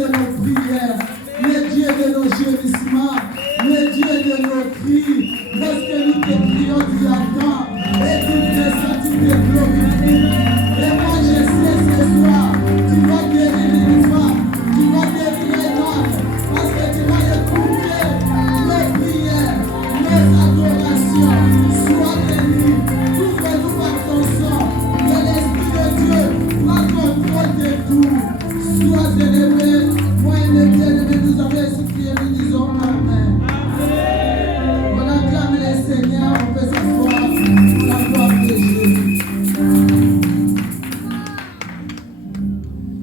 de nos prières, le Dieu de nos gémissements, le Dieu de nos cris. Lorsque nous te prions, tu attends et tu te tu te glorifies. Et moi je sais ce soir, tu vas guérir une femme, tu vas guérir un homme, parce que tu vas écouter nos prières, nos adorations. Sois béni, couvre-nous par ton sang, que l'Esprit de Dieu prend contrôle de tout. Sois élevé, moi et mes bien-aimés, nous avons supplié, nous disons Amen. On acclame le Seigneur, on peut s'asseoir pour la gloire de Jésus.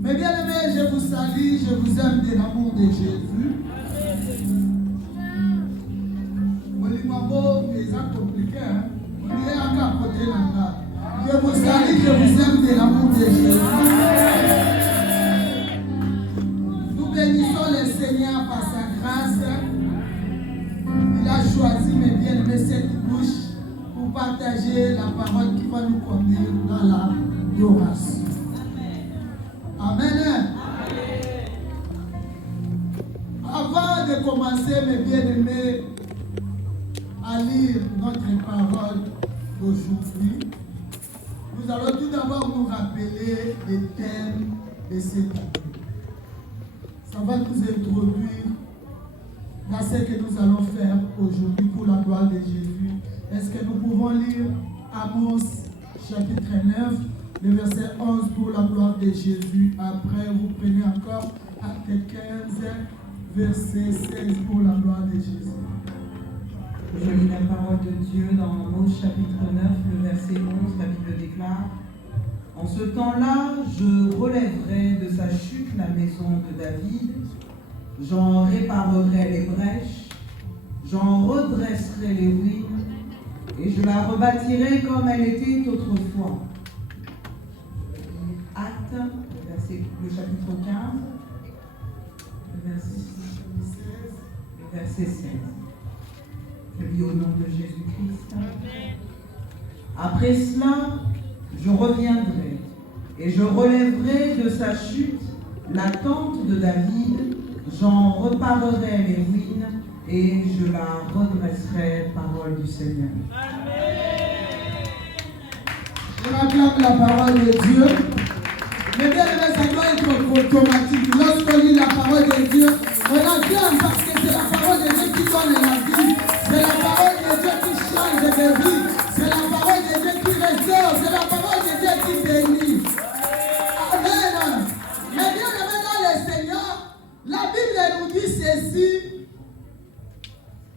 Mes bien-aimés, je vous salue, je vous aime de l'amour de Jésus. C'est compliqué, hein? On est encore à côté là. Je vous salue, je vous aime de l'amour de Jésus. Nous bénissons le Seigneur par sa grâce. Il a choisi, mes bien-aimés, cette bouche pour partager la parole qui va nous conduire dans l'adoration. Amen. Avant de commencer, mes bien-aimés, à lire notre parole d'aujourd'hui, nous allons tout d'abord nous rappeler les thèmes de cette année. Ça va nous introduire dans ce que nous allons faire aujourd'hui pour la gloire de Jésus. Est-ce que nous pouvons lire Amos chapitre 9, le verset 11 pour la gloire de Jésus. Après, vous prenez encore Acte 15, verset 16 pour la gloire de Jésus. Je lis la parole de Dieu dans Amos chapitre 9, le verset 11, la Bible déclare: En ce temps-là, je relèverai de sa chute la maison de David, j'en réparerai les brèches, j'en redresserai les ruines, et je la rebâtirai comme elle était autrefois. Acte, le chapitre 15, le verset 16. Je lis au nom de Jésus-Christ. Après cela, je reviendrai et je relèverai de sa chute la tente de David, j'en reparerai les ruines et je la redresserai, parole du Seigneur. Je acclame la parole de Dieu. Mais bien aimé, ça doit être automatique. Lorsqu'on lit la parole de Dieu, on acclame parce que c'est la parole de Dieu qui donne la vie. C'est la parole de Dieu qui change de vie. C'est la parole de Dieu qui restaure. C'est la parole de Dieu qui bénit. Amen. Mais bien aimé dans le Seigneur, la Bible nous dit ceci.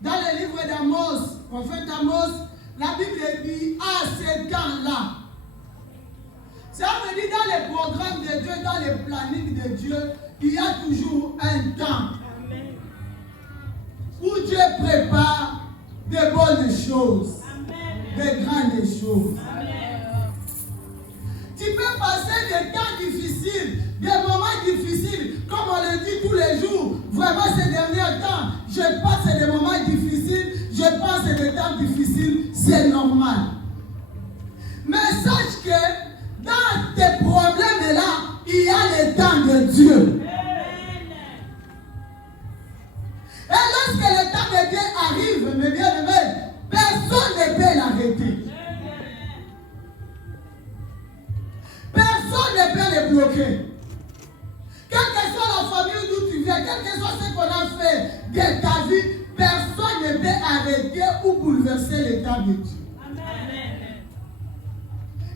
Dans le livre d'Amos, prophète Amos, la Bible dit à ce temps-là. Ça veut dire dans les programmes de Dieu, dans les plannings de Dieu, il y a toujours un temps où Dieu prépare de bonnes choses, de grandes choses. Tu peux passer des temps difficiles, des moments difficiles, comme on le dit tous les jours. Vraiment, ces derniers temps, je passe des moments difficiles, je passe des temps difficiles, c'est normal. Mais sache que dans tes problèmes-là, il y a le temps de Dieu. Et lorsque le temps de Dieu arrive, mes bien-aimés, personne ne peut l'arrêter. Personne ne peut le bloquer. Quelle que soit la famille d'où tu viens, quel que soit ce qu'on a fait de ta vie, personne ne peut arrêter ou bouleverser le temps de Dieu.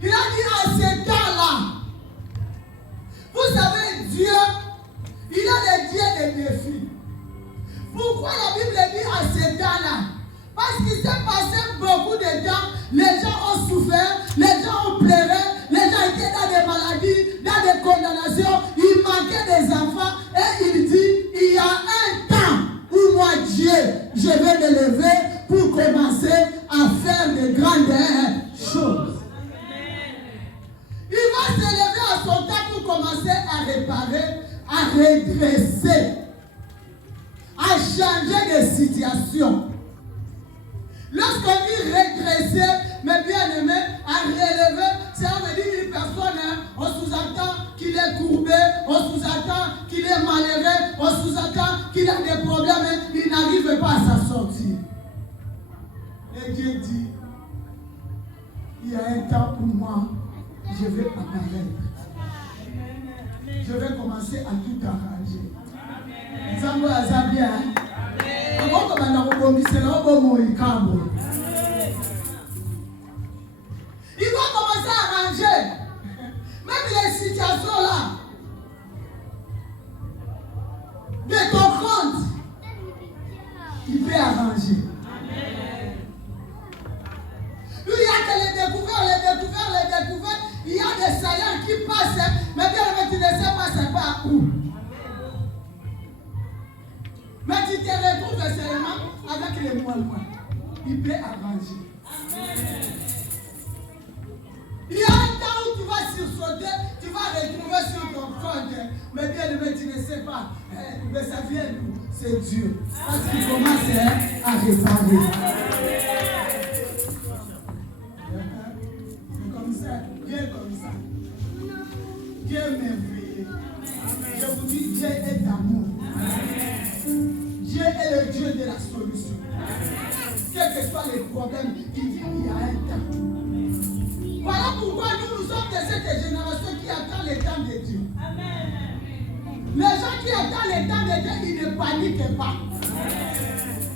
Il a dit à ce temps-là, vous savez, Dieu, il a le Dieu des défis. Pourquoi la Bible dit à ce temps-là? Parce qu'il s'est passé beaucoup de temps, les gens ont souffert, les gens ont pleuré, les gens étaient dans des maladies, dans des condamnations, il manquait des enfants, et il dit, il y a un temps où moi, Dieu, je vais me lever pour commencer à faire de grandes choses. Il va se lever à son temps pour commencer à réparer, à redresser, à changer de situation. Lorsqu'on dit redresser, mes bien-aimés, à relever, ça veut dire une personne, on sous-entend qu'il est courbé, on sous-attend qu'il est malheureux, on sous-attend qu'il a des problèmes, il n'arrive pas à s'en sortir. Et Dieu dit, il y a un temps pour moi, je vais apparaître. Je vais commencer à tout arranger. Zambo Azabia. Il va commencer à arranger. Même les situations là. De ton compte. Il peut arranger. Lui, il y a que les découvertes. Il y a des salaires qui passent. Mais bien, tu ne sais pas c'est pas où. Mais tu te retrouves seulement avec les mois. Il peut arranger. Il y a un temps où tu vas sursauter, tu vas retrouver sur ton compte. Mais bien, tu ne sais pas. Mais ça vient d'où? C'est Dieu. Parce qu'il commence à réparer. Dieu comme ça. Dieu est merveilleux. Je vous dis, Dieu est amour. Dieu est le Dieu de la solution. Quels que soient les problèmes, il dit qu'il y a un temps. Voilà pourquoi nous sommes de cette génération qui attend le temps de Dieu. Les gens qui attendent le temps de Dieu, ils ne paniquent pas.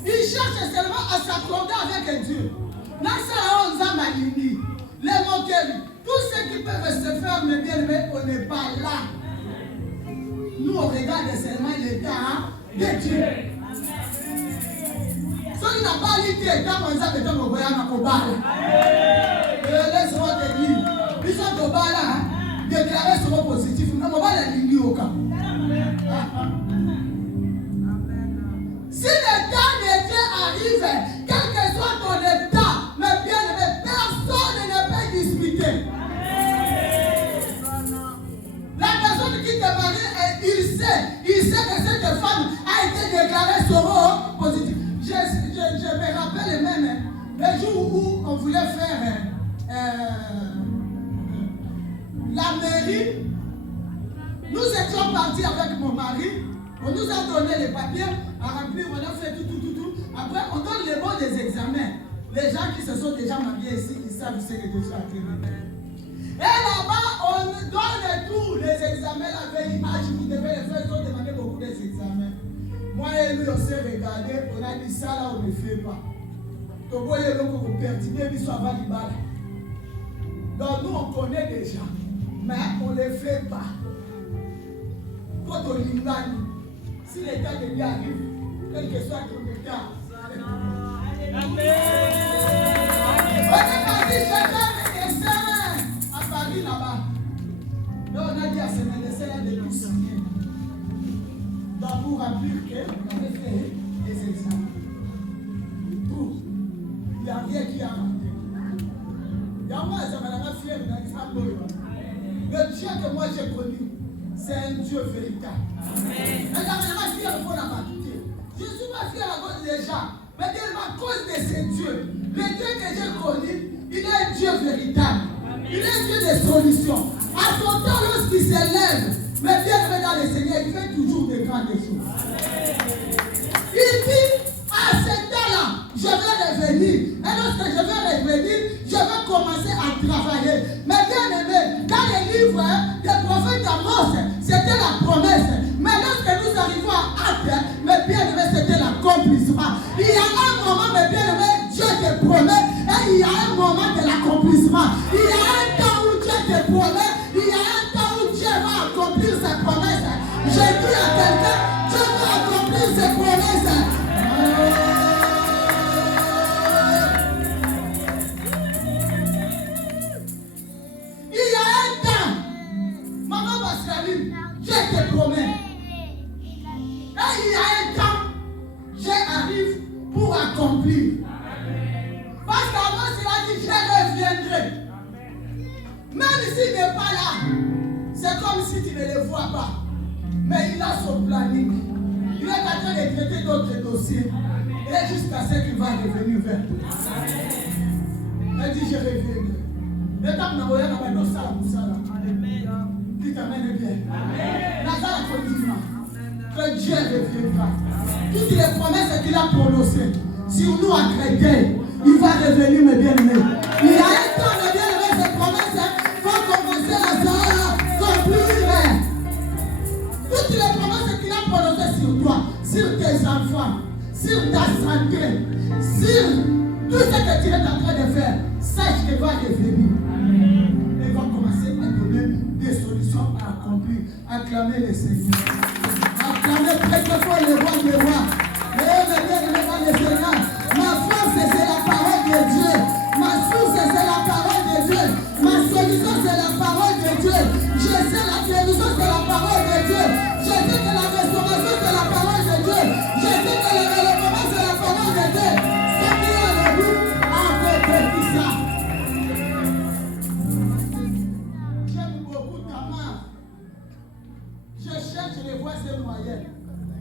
Ils cherchent seulement à s'accorder avec Dieu. Dans ça, on a malini. Les moqueries, tout ce qui peuvent se faire, mais bien, mais on n'est pas là. Nous, on regarde seulement l'état de Dieu. Si on n'a pas l'été, quand on a besoin de voyager à Kobala, laisse-moi te dire, ils sont Kobala, déclarés seront positifs, mais on va la ligne au cas. Si l'état de Dieu arrive, quel que soit ton état, mais bien, mais personne ne peut discuter. La personne qui te marie, il sait que cette femme a été déclarée seront positive. Je me rappelle même le jour où on voulait faire la mairie. Nous étions partis avec mon mari. On nous a donné les papiers à remplir, on a fait tout. Après, on donne les bons des examens. Les gens qui se sont déjà mariés ici, ils savent ce que Dieu fait. Et là-bas, on donne tous les examens, la VIH, vous devez les faire, ils ont demandé beaucoup d'examens. Moi et lui, on s'est regardé, on a dit ça là, on ne fait pas. Donc, vous voyez, donc, vous pertinez, ils sont avant l'Ibala. Donc, nous, on connaît déjà, mais on ne les fait pas. Quand on l'Ibala, si l'état de Dieu arrive, quel que soit ton état, Amen. On est parti chercher des dessins à Paris là-bas. Là, on a dit à ces médecins là de tout signer. Donc, pour remplir qu'on avait fait des examens. Tout. Il n'y a rien qui a manqué. Il y a moi, ça m'a fier dans l'exemple. Le Dieu que moi j'ai connu, c'est un Dieu véritable. Amen. Mais ça m'a fier pour la quantité. Je ne suis pas fier à cause des gens. Mais bien à cause de ces dieux, le Dieu que j'ai connu, il est un Dieu véritable. Il est un Dieu de solution. À son temps, lorsqu'il s'élève, mais bien dans le Seigneur, il fait toujours de grandes choses. Il dit, à ce temps-là, je vais revenir. Et lorsque je vais revenir, je vais commencer à travailler. Mais bien aimé, dans les livres des prophètes Amos, c'était la promesse. Mais lorsque nous arrivons à Acte, mais bien aimé, c'était l'accomplissement. Il y a un moment, mais bien aimé, Dieu te promet, et il y a un moment de l'accomplissement. Il y a un temps où Dieu te promet, il y a un temps où Dieu va accomplir ses promesses. Je dis à quelqu'un, Dieu va accomplir ses promesses. Il y a un temps, maman Pascaline, Dieu te promet. Et il y a un temps, Dieu arrive pour accomplir. Parce qu'avant cela dit, je reviendrai. Même s'il n'est pas là, c'est comme si tu ne le vois pas. Mais il a son planning. Il est en train de traiter d'autres dossiers. Et jusqu'à ce qu'il va revenir vers toi. Il dit, je reviendrai. Le temps que nous avons ça. Dites amen bien. Lazare a continué. Que Dieu reviendra. Toutes les promesses qu'il a prononcées sur nous à chrétiens, il va revenir, mes bien-aimés. Il y a un temps, mes bien-aimés, ces promesses vont commencer à s'accomplir. Toutes les promesses qu'il a prononcées sur toi, sur tes enfants, sur ta santé, sur tout ce que tu es en train de faire, sache qu'il va revenir. Et va commencer à donner des solutions à accomplir. Acclamer le Seigneur. Acclamer très fort le roi des rois. Le Seigneur. Ma force, c'est la parole de Dieu. Ma source, c'est la parole de Dieu. Ma solution, c'est la parole de Dieu. Je sais la guérison, c'est la parole de Dieu. Je sais que la restauration, c'est la parole de Dieu. Je sais que le relèvement, c'est la parole de Dieu. C'est qui est le but avec tout ça. J'aime beaucoup Tamar. Je cherche les voies et moyens.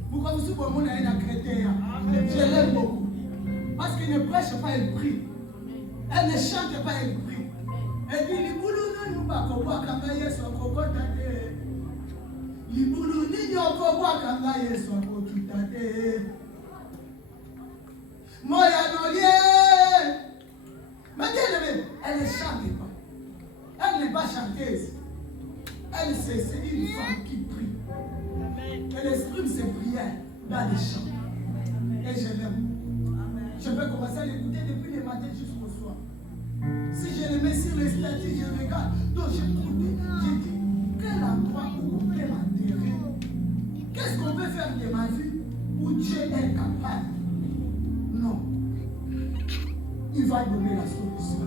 Vous connaissez pour mon ami chrétien. Je l'aime beaucoup. Parce qu'il ne prêche pas, elle prie. Elle ne chante pas, elle prie. Elle dit, Libulu nous pas koboa kanga Yesu akokotate. Libulu ni koboa kanga Yesu akokitate. Moya nolie. Mais elle ne chante pas. Elle n'est pas chanteuse. Elle, c'est une femme qui prie. Elle exprime ses prières dans les chants. Et je l'aime. Je peux commencer à l'écouter depuis le matin jusqu'au soir. Si je le mets sur les statuts, je regarde. Donc j'écoute. Je dis, quel endroit où on peut m'enterrer? Qu'est-ce qu'on peut faire de ma vie où Dieu est capable? Non. Il va donner la solution.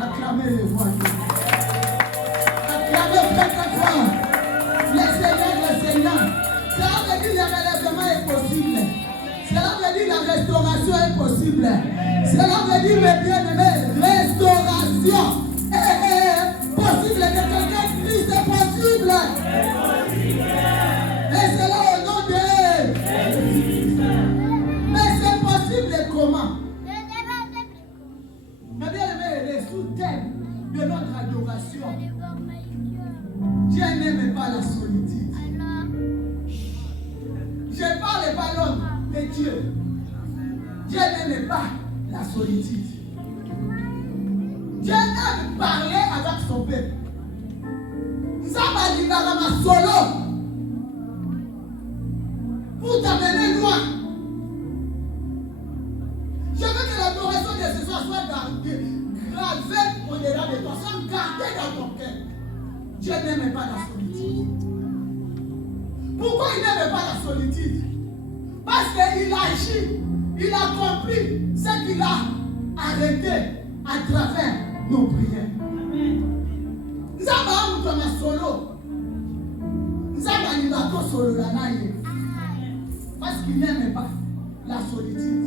Acclamez les voix. Acclamez très fort. Le Seigneur. Cela veut dire que le relèvement est possible. Cela veut dire que la restauration est possible. Cela veut dire, mes bien-aimés, restauration est possible. Que quelqu'un Christ est possible. Et c'est là au nom de... Mais c'est possible comment? Mes bien-aimés, les sous-thèmes de notre adoration. Dieu n'aime pas la solitude. Je ne parle pas l'homme, mais Dieu. Dieu n'aime pas la solitude. Dieu aime parler avec son peuple. Zaba Libarama solo. Pour t'amener loin. Je veux que l'adoration de ce soir soit gravée au-delà de toi, soit gardée dans ton cœur. Dieu n'aime pas la solitude. Pourquoi il n'aime pas la solitude? Parce qu'il agit, il a compris ce qu'il a arrêté à travers nos prières. Nous avons un solo. Nous avons un solo. Parce qu'il n'aime pas la solitude.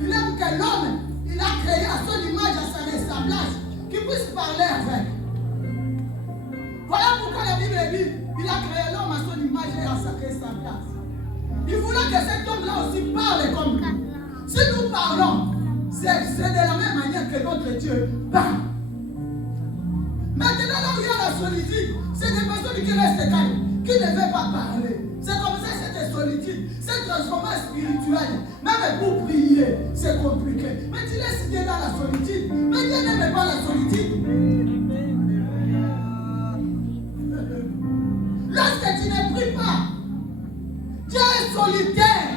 Il aime que l'homme, il a créé à son image, à sa ressemblance, qu'il puisse parler avec. Voilà pourquoi la Bible dit, il a créé l'homme à son image et à sa ressemblance. Il voulait que cet homme-là aussi parle comme lui. Si nous parlons, c'est de la même manière que notre Dieu parle. Maintenant, là où il y a la solitude, c'est des personnes qui restent calmes, qui ne veulent pas parler. C'est comme ça, cette solitude, cette transformation spirituelle. Même pour prier, c'est compliqué. Mais tu laisses Dieu dans la solitude. Mais Dieu n'aime pas la solitude. Lorsque tu ne pries pas, Dieu est solitaire.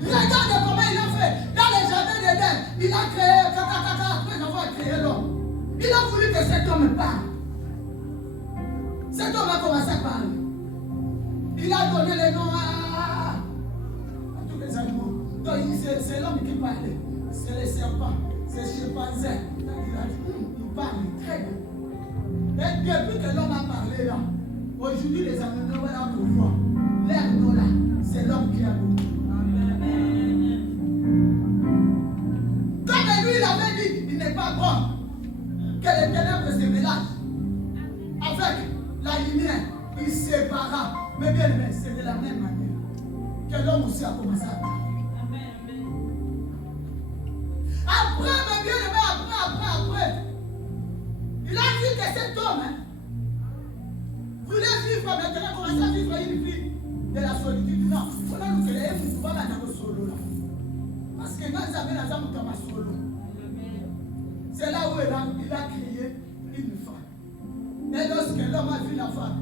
Regarde comment il a fait. Dans les jardins d'Éden, il a créé, après avoir créé l'homme. Il a voulu que cet homme parle. Cet homme a commencé à parler. Il a donné les noms à tous les animaux. Donc c'est l'homme qui parlait. C'est les serpents, c'est les chimpanzés. Il parle très bien. Et depuis que l'homme a parlé là, aujourd'hui les animaux voilà pour voir. L'air nous là, c'est l'homme qui a beaucoup. Comme lui il avait dit, il n'est pas bon que les ténèbres se mélangent avec la lumière. Il sépara. Mais bien aimé, c'est de la même manière que l'homme aussi a commencé à parler. Après, mais bien aimé, après, il a dit que cet homme, voulez vivre maintenant, commencez à vivre une vie de la solitude. Non, il faut nous créer, vous pouvez aller dans le solo là. Parce que quand vous avez la femme comme un solo, c'est là où il a créé une femme. Et lorsque l'homme a vu la femme,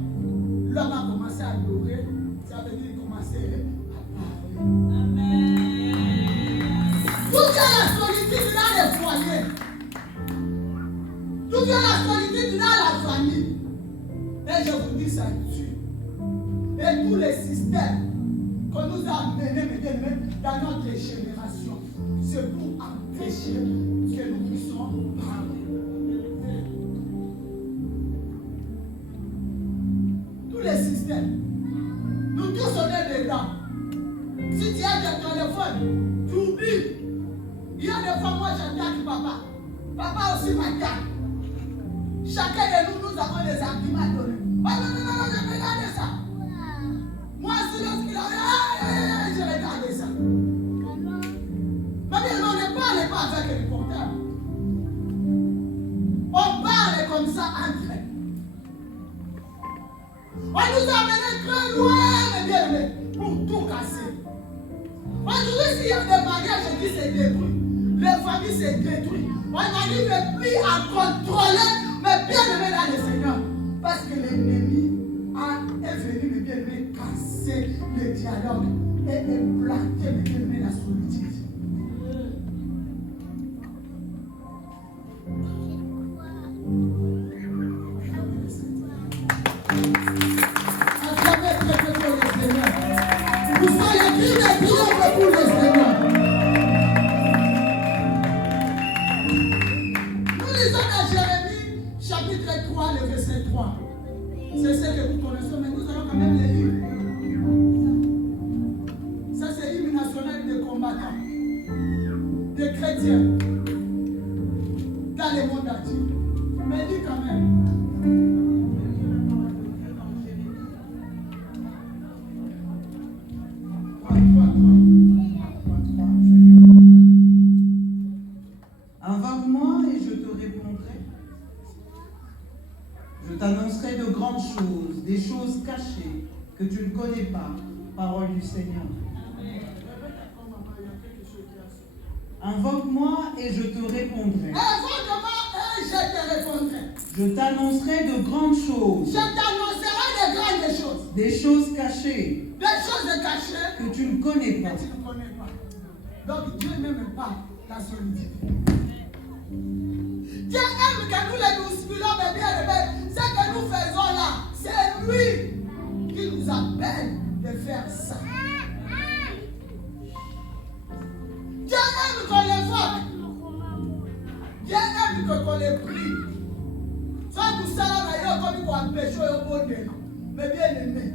l'homme a commencé à adorer, ça veut dire commencer à parler. Amen. D'où vient la solitude dans les foyers? D'où vient la solitude dans la famille? Et je vous dis, ça tue. Et tous les systèmes qu'on nous a amenés dans notre génération, c'est pour empêcher que nous puissions parler. Tous les systèmes, nous tous on est dedans. Si tu as des téléphones, tu oublies. Il y a des fois, moi j'attaque papa. Papa aussi m'attaque. Chacun de nous avons des arguments à donner. Oh non, je regarde ça. Moi, c'est lorsqu'il a je regarde ça. Mais bien, on ne parle pas avec le portable. On parle comme ça entre eux. On nous a amenés très loin, mes bien-aimés, pour tout casser. Aujourd'hui, s'il y a des mariages qui se détruisent, les familles se détruisent, on n'arrive plus à contrôler, mais bien-aimés dans le Seigneur. Parce que l'ennemi est venu, mes bien-aimés, casser le dialogue et implanter, mes bien-aimés, la solitude. Vous soyez libres et priez pour le Seigneur. Nous lisons dans Jérémie, chapitre 3, le verset 3. C'est ce que nous connaissons, mais nous allons quand même les lire. Ça, c'est l'hymne national des combattants, des chrétiens, dans le monde entier. Mais dis quand même. Invoque-moi et je te répondrai. Je t'annoncerai de grandes choses, des choses cachées que tu ne connais pas. Parole du Seigneur. Invoque-moi et je te répondrai. Invoque-moi et je te répondrai. Je t'annoncerai de grandes choses. Je t'annoncerai de grandes choses. Des choses cachées. Des choses cachées que tu ne connais pas. Que tu ne connais pas. Donc Dieu n'aime pas la solitude. Dieu aime que nous les bousculons, mais bien aimés, ce que nous faisons là, c'est lui qui nous appelle de faire ça. Dieu aime qu'on l'évoque. Dieu aime qu'on les prie. Ça nous sert d'ailleurs comme pour empêcher au bon délit. Mais bien aimé,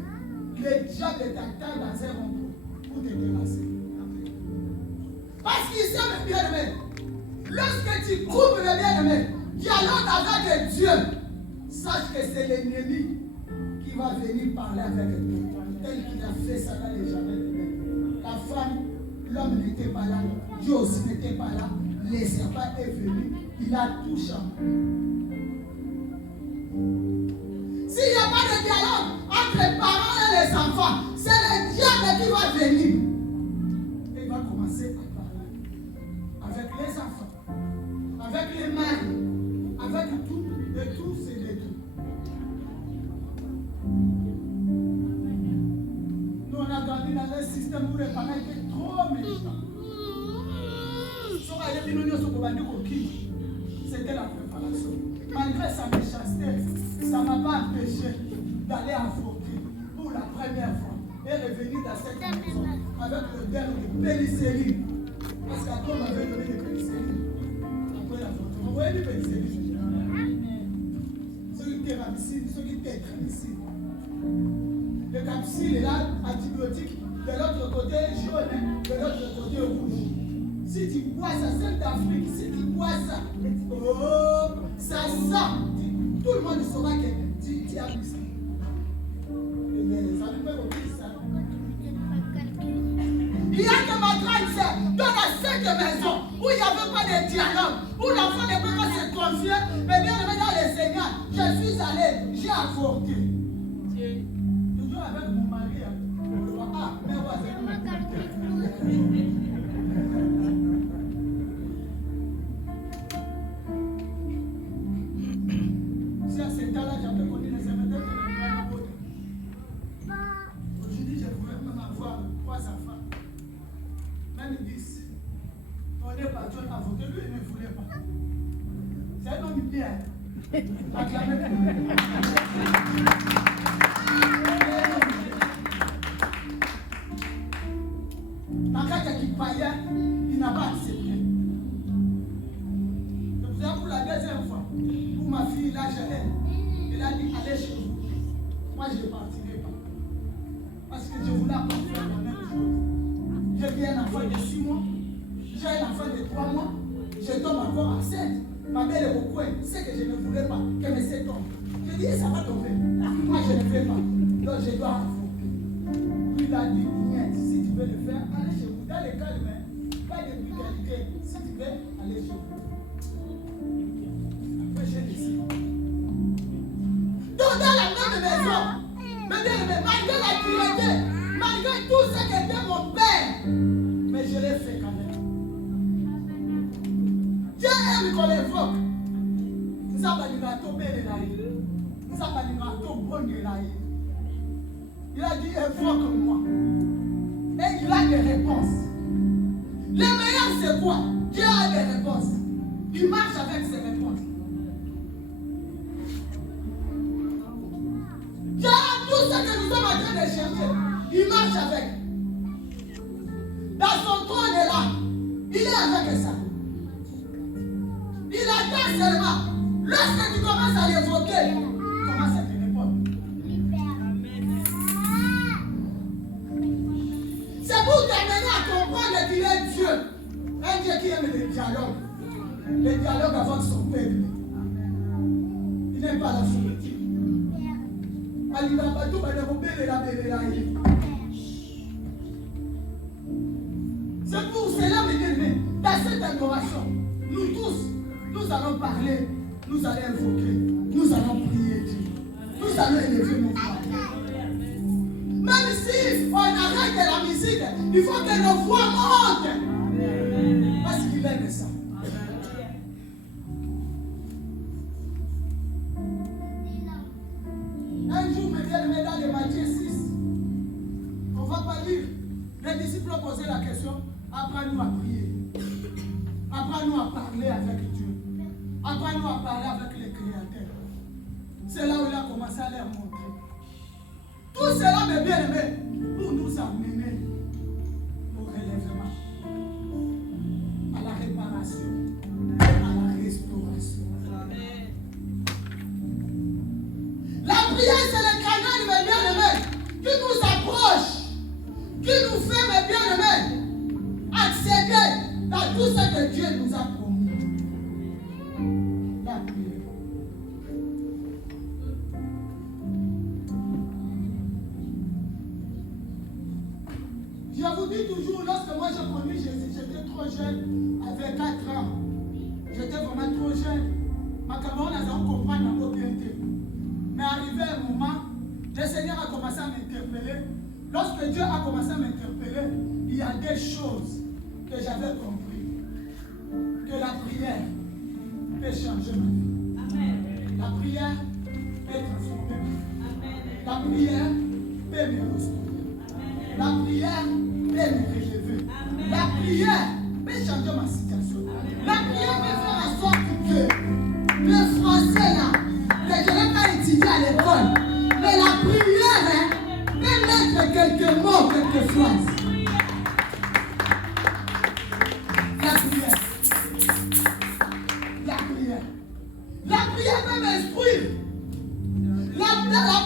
le diable t'attend dans un rond pour te terrasser. Parce qu'il sait, mes bien-aimés, lorsque tu coupes le bien-aimé, dialogue avec Dieu, sache que c'est l'ennemi qui va venir parler avec toi. Tel qu'il a fait ça dans les jardins de l'Éden. La femme, l'homme n'était pas là, Dieu aussi n'était pas là. Le serpent est venu, il a tout changé. S'il n'y a pas de dialogue entre les parents et les enfants, c'est le diable qui va venir. Et il va commencer à parler avec les enfants, avec les maris, avec tout, de tous et de tout. Nous, on a grandi dans un système où les parents étaient trop méchants. C'était la préparation. Malgré sa méchanceté, ça ne m'a pas empêché d'aller avorter pour la première fois et revenir dans cette maison avec l'odeur de pénicilline. Parce qu'après, on m'avait donné des pénicillines. Après l'avortement, on voyait des pénicillines. Ceux qui étaient ramicines, ceux qui étaient trimicines. Le capsule est là, antibiotique, de l'autre côté jaune, de l'autre côté rouge. Si tu bois ça, c'est d'Afrique, si tu bois ça, oh, ça sent. Tout le monde saura que tu as bu ça. Ça ne peut pas ça. Il y a que ma grande sœur, dans la cette maison, où il n'y avait pas de dialogue, où l'enfant ne peut pas se confier, mais bien aimé dans le Seigneur, je suis allé, j'ai avorté. John a voté, lui, il ne voulait pas. C'est un homme bien. Acclamez. Quand quelqu'un qui païen, il n'a pas accepté. Je vous avoue la deuxième fois, pour ma fille, là, je l'aime. Elle a dit, allez chez vous. Moi, je ne partirai pas. Parce que je voulais pas faire la même chose. J'ai vu un enfant de 6 mois. J'ai un enfant de 3 mois. Je tombe encore enceinte. Ma mère est au coin. C'est que je ne voulais pas que mes seins tombent. Je dis, ça va tomber. Moi, je ne fais pas. Donc, je dois invoquer. Lui, il a dit, si tu veux le faire, allez chez vous. Dans le calme, pas de brutalité. Si tu veux, allez chez vous. Après, j'ai décidé. Donc, dans la même maison, malgré la dureté, malgré tout ce qu'était mon père, mais je l'ai fait quand même. Dieu aime qu'on l'évoque. Nous avons dit à tomber les laïcs. Nous avons dit à tomber les laïcs. Il a dit évoque-moi. Et il a des réponses. Le meilleur c'est quoi? Dieu a des réponses. Il marche avec ses réponses. Dieu a tout ce que nous sommes en train de chercher. Il marche avec. Dans son trône est là. Il est avec ça. Il attend seulement. Lorsque tu commences à l'évoquer, commence à te répondre. C'est pour t'amener à comprendre qu'il est Dieu. Un Dieu qui aime le dialogue. Le dialogue avec son peuple. Il n'aime pas la solitude. C'est pour cela, mes bien-aimés, dans cette adoration, nous tous, nous allons parler, nous allons invoquer, nous allons prier Dieu, nous allons élever nos voix. Même si on arrête la musique, il faut que nos voix montent. Parce qu'il aime ça. Un jour, mes bien-aimés, dans les Matthieu 6, on ne va pas lire. Les disciples ont posé la question, apprends-nous à prier. Apprends-nous à parler avec Dieu. Apprends-nous à parler avec les créateurs. C'est là où il a commencé à leur montrer. Tout cela, mes bien-aimés, pour nous amener au relèvement, à la réparation, à la restauration. La prière, c'est le canal, mes bien-aimés, qui nous approche, qui nous fait, mes bien-aimés, accéder à tout ce que Dieu nous a promis. La prière. Je vous dis toujours, lorsque moi j'ai connu Jésus, j'étais trop jeune, avec 4 ans. J'étais vraiment trop jeune. Ma camarade n'a pas compris la propriété. Mais arrivé un moment, le Seigneur a commencé à m'interpeller. Lorsque Dieu a commencé à m'interpeller, il y a des choses que j'avais compris. Que la prière peut changer ma vie. Amen. La prière peut transformer ma vie. Amen. La prière peut me restaurer. Amen. La prière peut me relever. Amen. La prière peut changer ma situation. Amen. La prière peut faire en sorte que le français là, que je n'ai pas étudié à l'école, mais la prière peut mettre quelques mots, quelques phrases. La prière. La prière. La prière peut m'instruire. La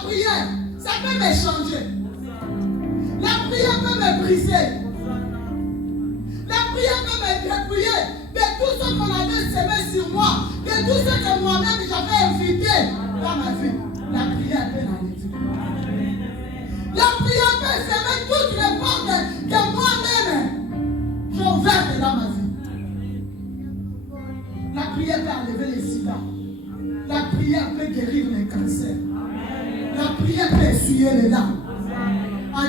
prière, ça peut me changer. La prière peut me briser. La prière peut me dépouiller de tout ce qu'on avait semé sur moi, de tout ce que moi-même j'avais invité dans ma vie. La prière peut l'enlever. La prière peut semer toutes les portes que moi-même j'ai ouvertes dans ma vie. La prière peut enlever les sida. La prière peut guérir les cancers. La prière peut essuyer les larmes. La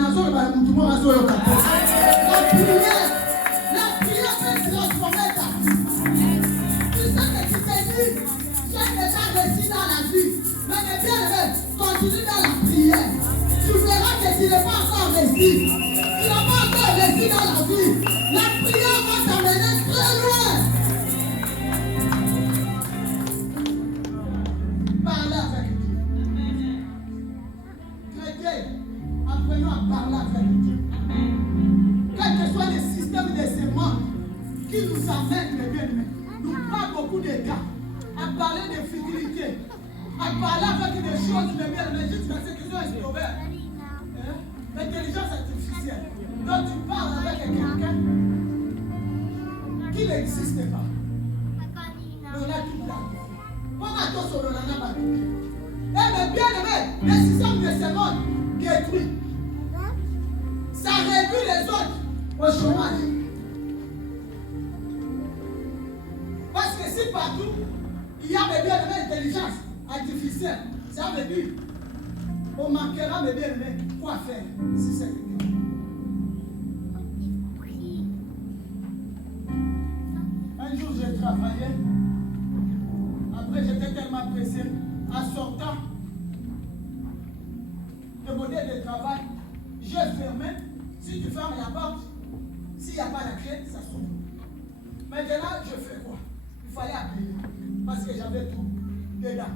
prière peut transformer ta vie. Tu sais que tu t'es dit, j'ai déjà réussi dans la vie. Mais bien, continue dans la prière. Tu verras que tu n'es pas encore réussi. Tu n'as pas encore réussi dans la vie. La prière va t'amener très loin. continuons à parler avec Dieu. Quel que soit le système de ce monde qui nous amène, les bien-aimés, nous prend beaucoup de temps à parler de fidélité, à parler avec des choses, les bien-aimés, juste parce qu'ils ont instauré l'intelligence artificielle. Donc tu parles avec quelqu'un qui n'existe pas. On a tout là. Comment toi sur le lana? Eh bien, bien-aimé, le système de ce monde détruit. Ça réduit les autres au chômage. Parce que si partout, il y a des bien-aimés intelligence artificielle, ça veut dire on manquera de bien-aimés quoi faire si c'est que un jour j'ai travaillé, après j'étais tellement pressé, en sortant de mon lieu de travail, j'ai fermé. Si tu fermes la porte, s'il n'y a pas la clé, ça s'ouvre. Maintenant, je fais quoi? Il fallait appeler, parce que j'avais tout dedans.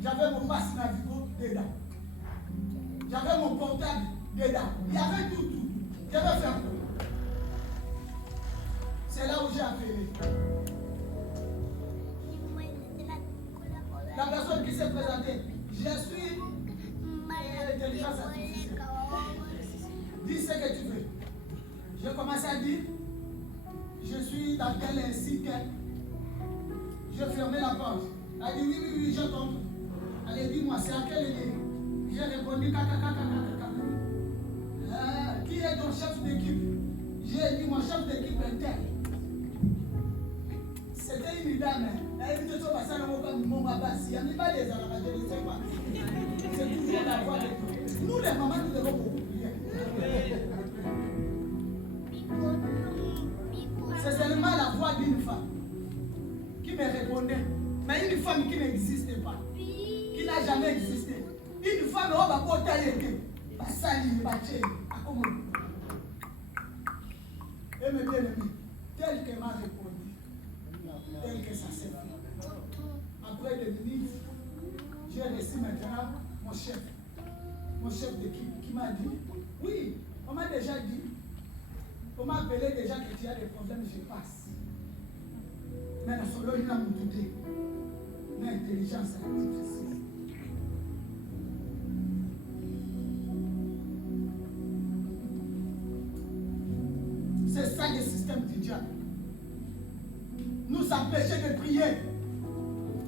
J'avais mon passe Navigo dedans. J'avais mon portable dedans. Il y avait tout. Je vais faire quoi? C'est là où j'ai appelé. La personne qui s'est présentée, je suis l'intelligence artificielle. Dis ce que tu veux. J'ai commencé à dire, je suis dans tel site. Je fermais la porte. Elle a dit oui, je compte. Elle a dit moi, c'est à quelle ligne? J'ai répondu caca. Qui est ton chef d'équipe? J'ai dit mon chef d'équipe est tel. C'était une dame. Elle dit que ça n'a mon papa. Il n'y a pas des arabes, je ne sais pas. C'est toujours la voix de Dieu. Nous, les mamans, nous devons beaucoup prier. C'est seulement la voix d'une femme qui me répondait. Mais une femme qui n'existe pas, qui n'a jamais existé. Une femme, on va pas tailler. Et mes bien-aimés, tel qu'elle m'a répondu, tel que ça s'est fait. Après 2 minutes, j'ai reçu maintenant mon chef d'équipe qui m'a dit, oui, on m'a déjà dit, on m'a appelé déjà que tu as des problèmes, je passe. Mais la solo, il a me douté. L'intelligence artificielle. C'est ça le système du diable. Nous empêcher de prier.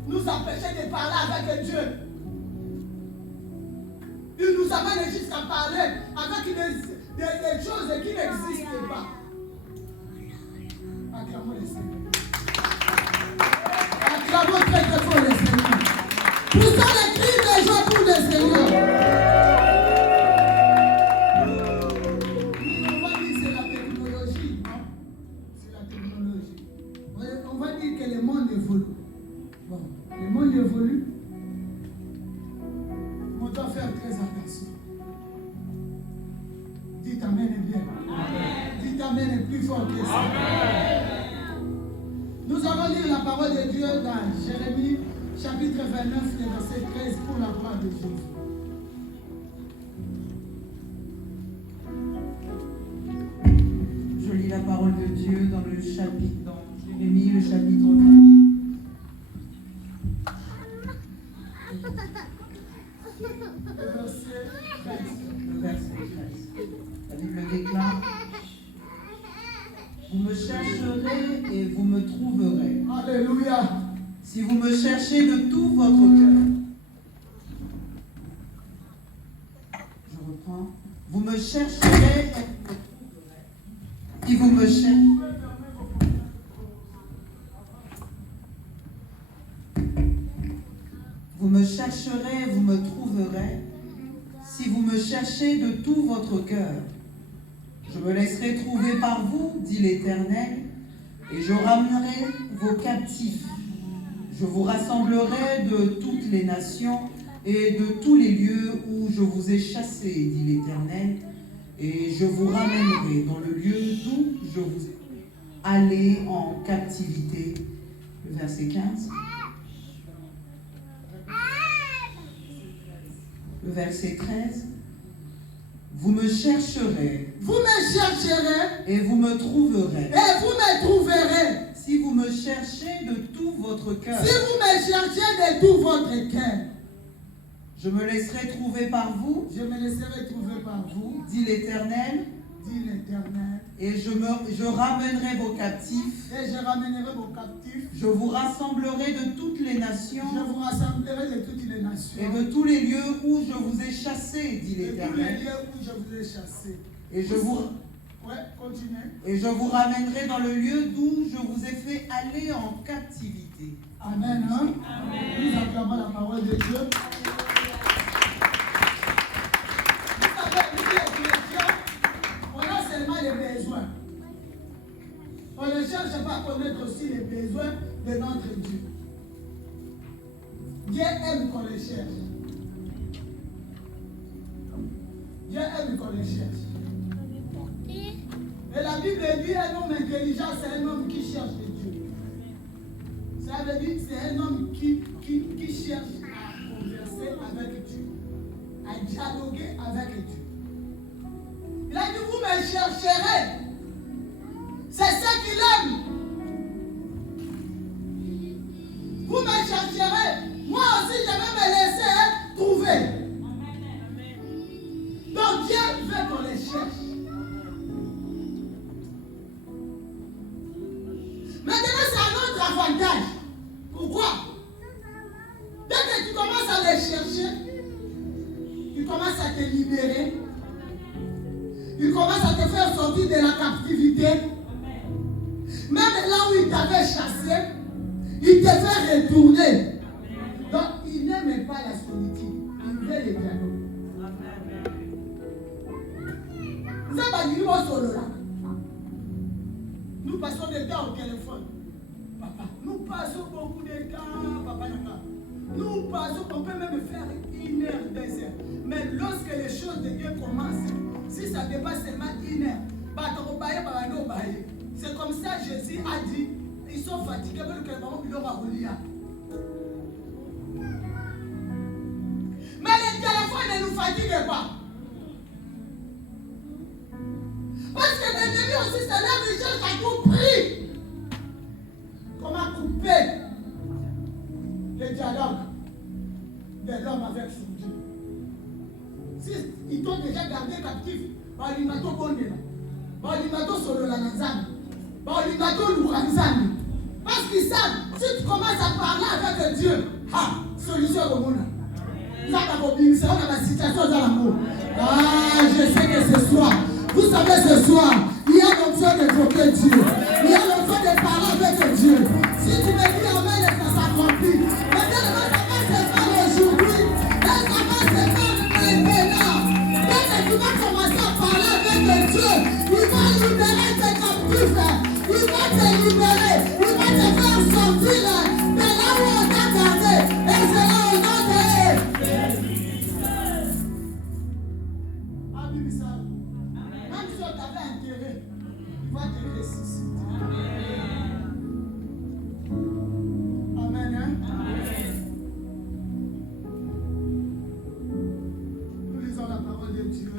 Nous empêcher de parler avec Dieu. Il nous amène jusqu'à parler avec des choses qui n'existent pas. Acclamons le Seigneur. Acclamons très fort le Seigneur. Poussons les cris des gens pour le Seigneur. On va dire que c'est la technologie, non? C'est la technologie. On va dire que le monde évolue. Bon, le monde évolue. On doit faire très attention. Dites Amen bien. Amen. Dites Amen plus fort que ça. Amen. Nous allons lire la parole de Dieu dans Jérémie, chapitre 29, verset 13, pour la gloire de Jésus. Je lis la parole de Dieu dans Jérémie, le chapitre 29. Le verset 13. La Bible déclare: vous me chercherez et vous me trouverez. Alléluia. Si vous me cherchez de tout votre cœur. Je reprends. Vous me chercherez et vous me trouverez. Si vous me cherchez. Vous me chercherez, vous me trouverez. Si vous me cherchez de tout votre cœur. Je me laisserai trouver par vous, dit l'Éternel, et je ramènerai vos captifs. Je vous rassemblerai de toutes les nations et de tous les lieux où je vous ai chassés, dit l'Éternel, et je vous ramènerai dans le lieu d'où je vous ai allé en captivité. Le verset 15. Le verset 13. Vous me chercherez. Vous me chercherez. Et vous me trouverez. Et vous me trouverez. Si vous me cherchez de tout votre cœur. Si vous me cherchez de tout votre cœur. Je me laisserai trouver par vous. Je me laisserai trouver par vous. Dit l'Éternel. Dit l'Éternel. Et je ramènerai vos captifs. Et je ramènerai vos captifs. Je vous rassemblerai de toutes les nations. Je vous rassemblerai de toutes les nations. Et de tous les lieux où je vous ai chassés, dit l'Éternel. De tous les lieux où je vous ai chassés. Et je vous... Ouais, continuez. Et je vous ramènerai dans le lieu d'où je vous ai fait aller en captivité. Amen. Hein? Amen. Nous acclamons la parole de Dieu. Les besoins. On ne cherche pas à connaître aussi les besoins de notre Dieu. Dieu aime qu'on les cherche. Dieu aime qu'on les cherche. Et la Bible dit un homme intelligent, c'est un homme qui cherche Dieu. Ça veut dire que c'est un homme qui cherche à converser avec Dieu, à dialoguer avec Dieu. Il a dit, vous me chercherez. C'est ça qu'il aime. Vous me chercherez. Moi aussi, je vais me laisser trouver. Donc Dieu veut qu'on les cherche. Maintenant, c'est un autre avantage. Pourquoi? Dès que tu commences à les chercher, tu commences à te libérer. Il commence à te faire sortir de la captivité. Même là où il t'avait chassé, il te fait retourner. Donc, il n'aime pas la solitude. Il veut les dialogues. Vous avez pas dit mon solo là. Nous passons des temps au téléphone. Papa, nous passons beaucoup de temps. Papa, nous passons, on peut même faire 1 heure, 2 heures. Mais lorsque les choses de Dieu commencent, si ça dépasse seulement 1 heure, c'est comme ça Jésus a dit, ils sont fatigués, mais les téléphones ne nous fatiguent pas. Parce que l'ennemi aussi, c'est là qu'il cherche à tout prix. Comment couper le dialogue de l'homme avec son Dieu. Si ils t'ont déjà gardé captif, balimato bondela, balimato solola nanzani, balimato luranzani. Parce qu'ils savent, si tu commences à parler avec Dieu, solution au monde. Ça va obéir, on a la situation dans l'amour. Je sais que ce soir, vous savez ce soir, il y a l'option d'évoquer Dieu. Il y a l'option de parler avec Dieu. Si tu me dis amen, ça s'accomplit. Maintenant, ça va se faire aujourd'hui. Ça va se faire maintenant. Dès que tu vas commencer à parler avec Dieu, il va libérer tes captifs. Il va te libérer. Il va te faire sortir de là où on t'a gardé. Et c'est là où on t'a même si on t'avait intérêt, il va te ressusciter. Amen. Hein? Amen. Nous lisons la parole de Dieu.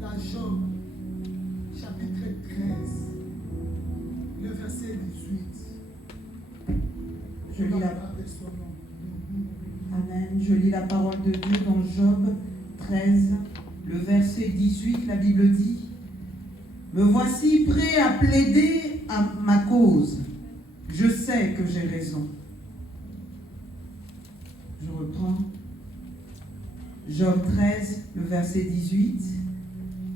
Dans Job, chapitre 13, le verset 18. Je lis la parole de son nom. Amen. Je lis la parole de Dieu dans Job 13, le verset 18. La Bible dit: Me voici prêt à plaider à ma cause. Je sais que j'ai raison. Je reprends. Job 13, le verset 18.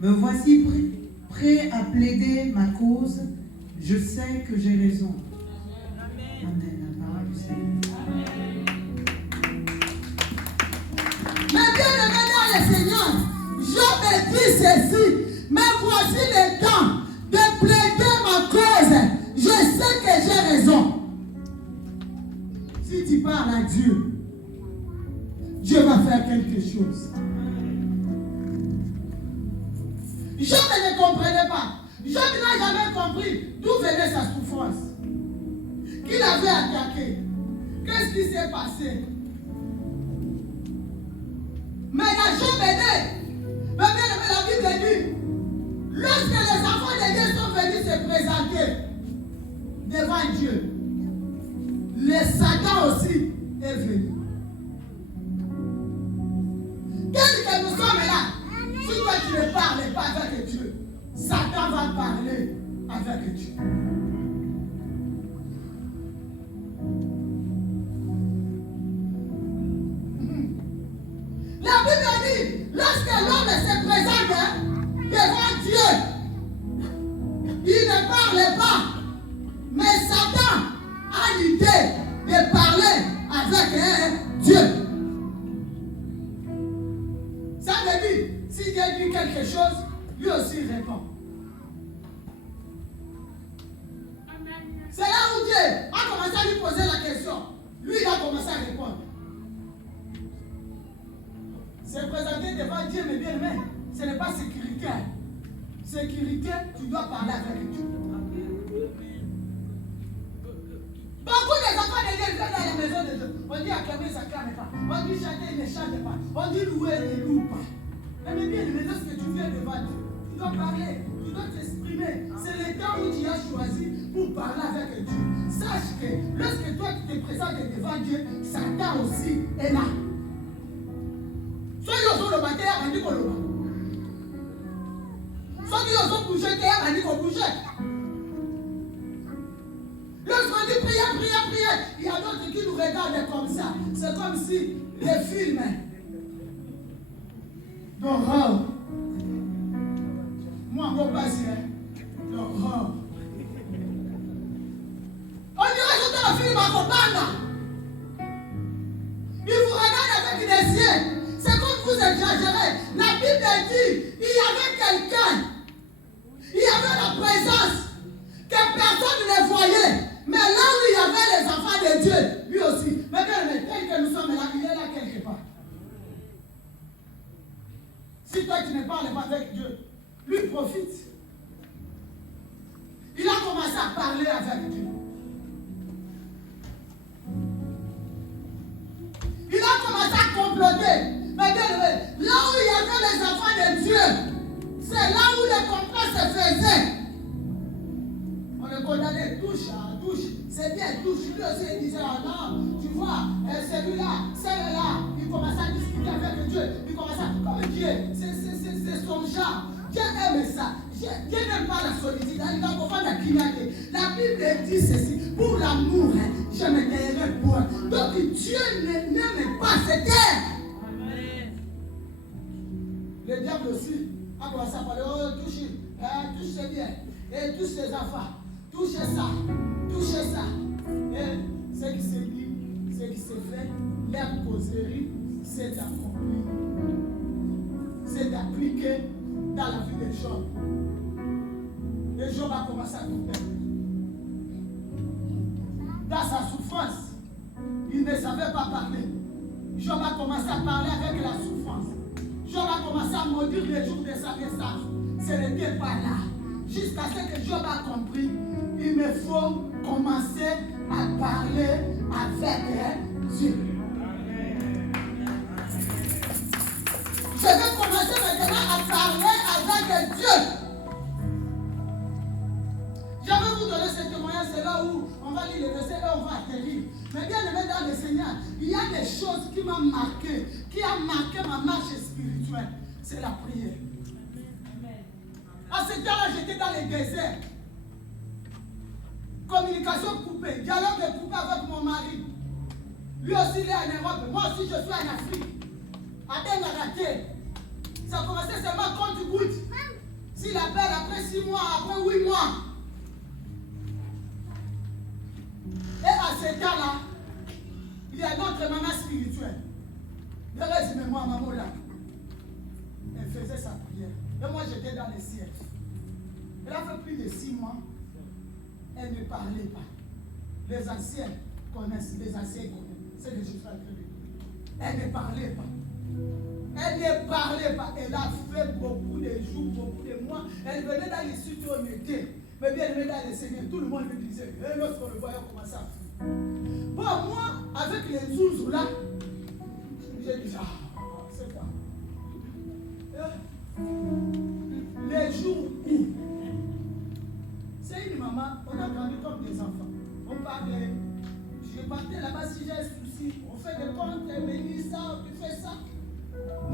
Me voici prêt à plaider ma cause. Je sais que j'ai raison. Amen. La parole du Seigneur. Mais bien aimé dans le Seigneur, Job dit ceci: mais voici le temps de plaider ma cause. Je sais que j'ai raison. Si tu parles à Dieu, Dieu va faire quelque chose. Job ne comprenait pas. Job n'a jamais compris d'où venait sa souffrance. Qui l'avait attaqué? Qu'est-ce qui s'est passé? n'a jamais né. Mais bien aimé, la Bible dit, lorsque les enfants de Dieu sont venus se présenter devant Dieu, le Satan aussi est venu. Dès que nous sommes là, si toi tu ne parles pas avec Dieu, Satan va parler avec Dieu. La Bible dit, lorsque l'homme se présente devant Dieu, il ne parle pas, mais Satan a l'idée de parler avec Dieu. Ça veut dire, si Dieu dit quelque chose, lui aussi répond. C'est là où Dieu a commencé à lui poser la question. Lui, il a commencé à répondre. Se présenter devant Dieu, mes bien-aimés, ce n'est pas sécurité. Sécurité, tu dois parler avec Dieu. Beaucoup des enfants de Dieu viennent dans la maison de Dieu. On dit acclamer, ça ne clame pas. On dit chanter, il ne chante pas. On dit louer, il ne loue pas. Mais bien, lorsque tu viens devant Dieu, tu dois parler, tu dois t'exprimer. C'est le temps où tu as choisi pour parler avec Dieu. Sache que lorsque toi tu te présentes devant Dieu, Satan aussi est là. Soyez au le matin, on dit qu'on le bat. Soyez au bouger, on dit qu'on bouge. Lorsqu'on dit prière, il y a d'autres qui nous regardent comme ça. C'est comme si les films d'horreur. Moi, mon patient, l'horreur. On dirait que c'est un film à Kobanda. Il vous regarde avec des yeux. C'est comme vous exagérez. La Bible dit, il y avait quelqu'un, il y avait la présence que personne ne voyait. Mais là où il y avait les enfants de Dieu, lui aussi. Mais bien, tel que nous sommes là, il est là quelque part. Si toi tu ne parles pas avec Dieu, lui profite. Il a commencé à parler avec Dieu. Il a commencé à comploter. Mais bien, là où il y avait les enfants de Dieu, c'est là où le complot se faisait. On le condamnait touche à touche. C'est bien touche. Lui aussi il disait, ah non, tu vois, celui-là, celle-là, il commençait à discuter avec Dieu. Il commençait à, comme Dieu, c'est son genre. Dieu aime ça. Dieu n'aime pas la solitude. Il va comprendre la criminalité. La Bible dit ceci, pour l'amour, je me taillerai pour. Donc Dieu n'aime pas cette terre. Le diable aussi a commencé à parler, oh, touche c'est bien, et touche ses enfants, touche ça. Et ce qui s'est dit, ce qui s'est fait, leur causerie s'est accomplie. C'est appliqué dans la vie de Job. Et Job a commencé à tout perdre. Dans sa souffrance, il ne savait pas parler. Job a commencé à parler avec la souffrance. Job a commencé à maudire les jours de sa naissance. Ce n'était pas là. Jusqu'à ce que Job a compris, il me faut commencer à parler avec Dieu. Je vais commencer maintenant à parler avec Dieu. Je vais vous donner ce témoignage, c'est là où on va lire les versets et on va atterrir. Mais bien aimé dans le Seigneur, il y a des choses qui m'ont marqué, qui a marqué ma marche spirituelle. C'est la prière. À ce temps-là, j'étais dans le désert. Communication coupée, dialogue coupé avec mon mari. Lui aussi, il est en Europe. Moi aussi, je suis en Afrique. À Dengarate. Ça a commencé seulement compte goutte. S'il appelle après 6 mois, après 8 mois. Et à ce temps-là, il y a notre maman spirituelle. Le reste, moi, maman là. Elle faisait sa prière. Et moi, j'étais dans le ciel. Elle a fait plus de 6 mois. Elle ne parlait pas. Les anciens connaissent, les anciens connaissent. C'est que je suis en train de dire. Elle ne parlait pas. Elle ne parlait pas. Elle a fait beaucoup de jours, beaucoup de mois. Elle venait dans les sites où on était. Mais bien, elle venait dans les Seigneurs. Tout le monde me disait. Et lorsqu'on le voyait, on commençait à faire. Bon, moi, avec les zouzous là, j'ai dit, ah, c'est quoi?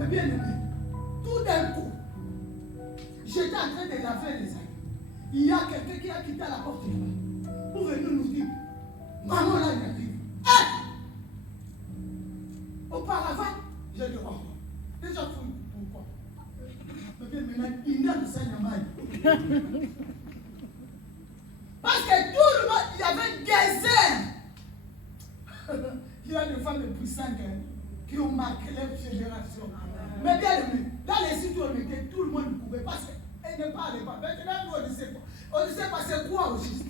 Mais bien aimé, tout d'un coup, j'étais en train de laver les amis. Il y a quelqu'un qui a quitté la porte là-bas pour venir nous dire, maman là, il arrive. Auparavant, j'ai dit, oh, déjà fou, pourquoi? Mais bien maintenant, il n'a que ça, parce que tout le monde, il y avait des airs. Il y a des femmes puissantes qui ont marqué leur génération. Mais bien aimé, dans les sites où on était, tout le monde pouvait passer. Elle ne parlait pas. Maintenant, nous, on ne sait pas. On ne sait pas c'est quoi au juste.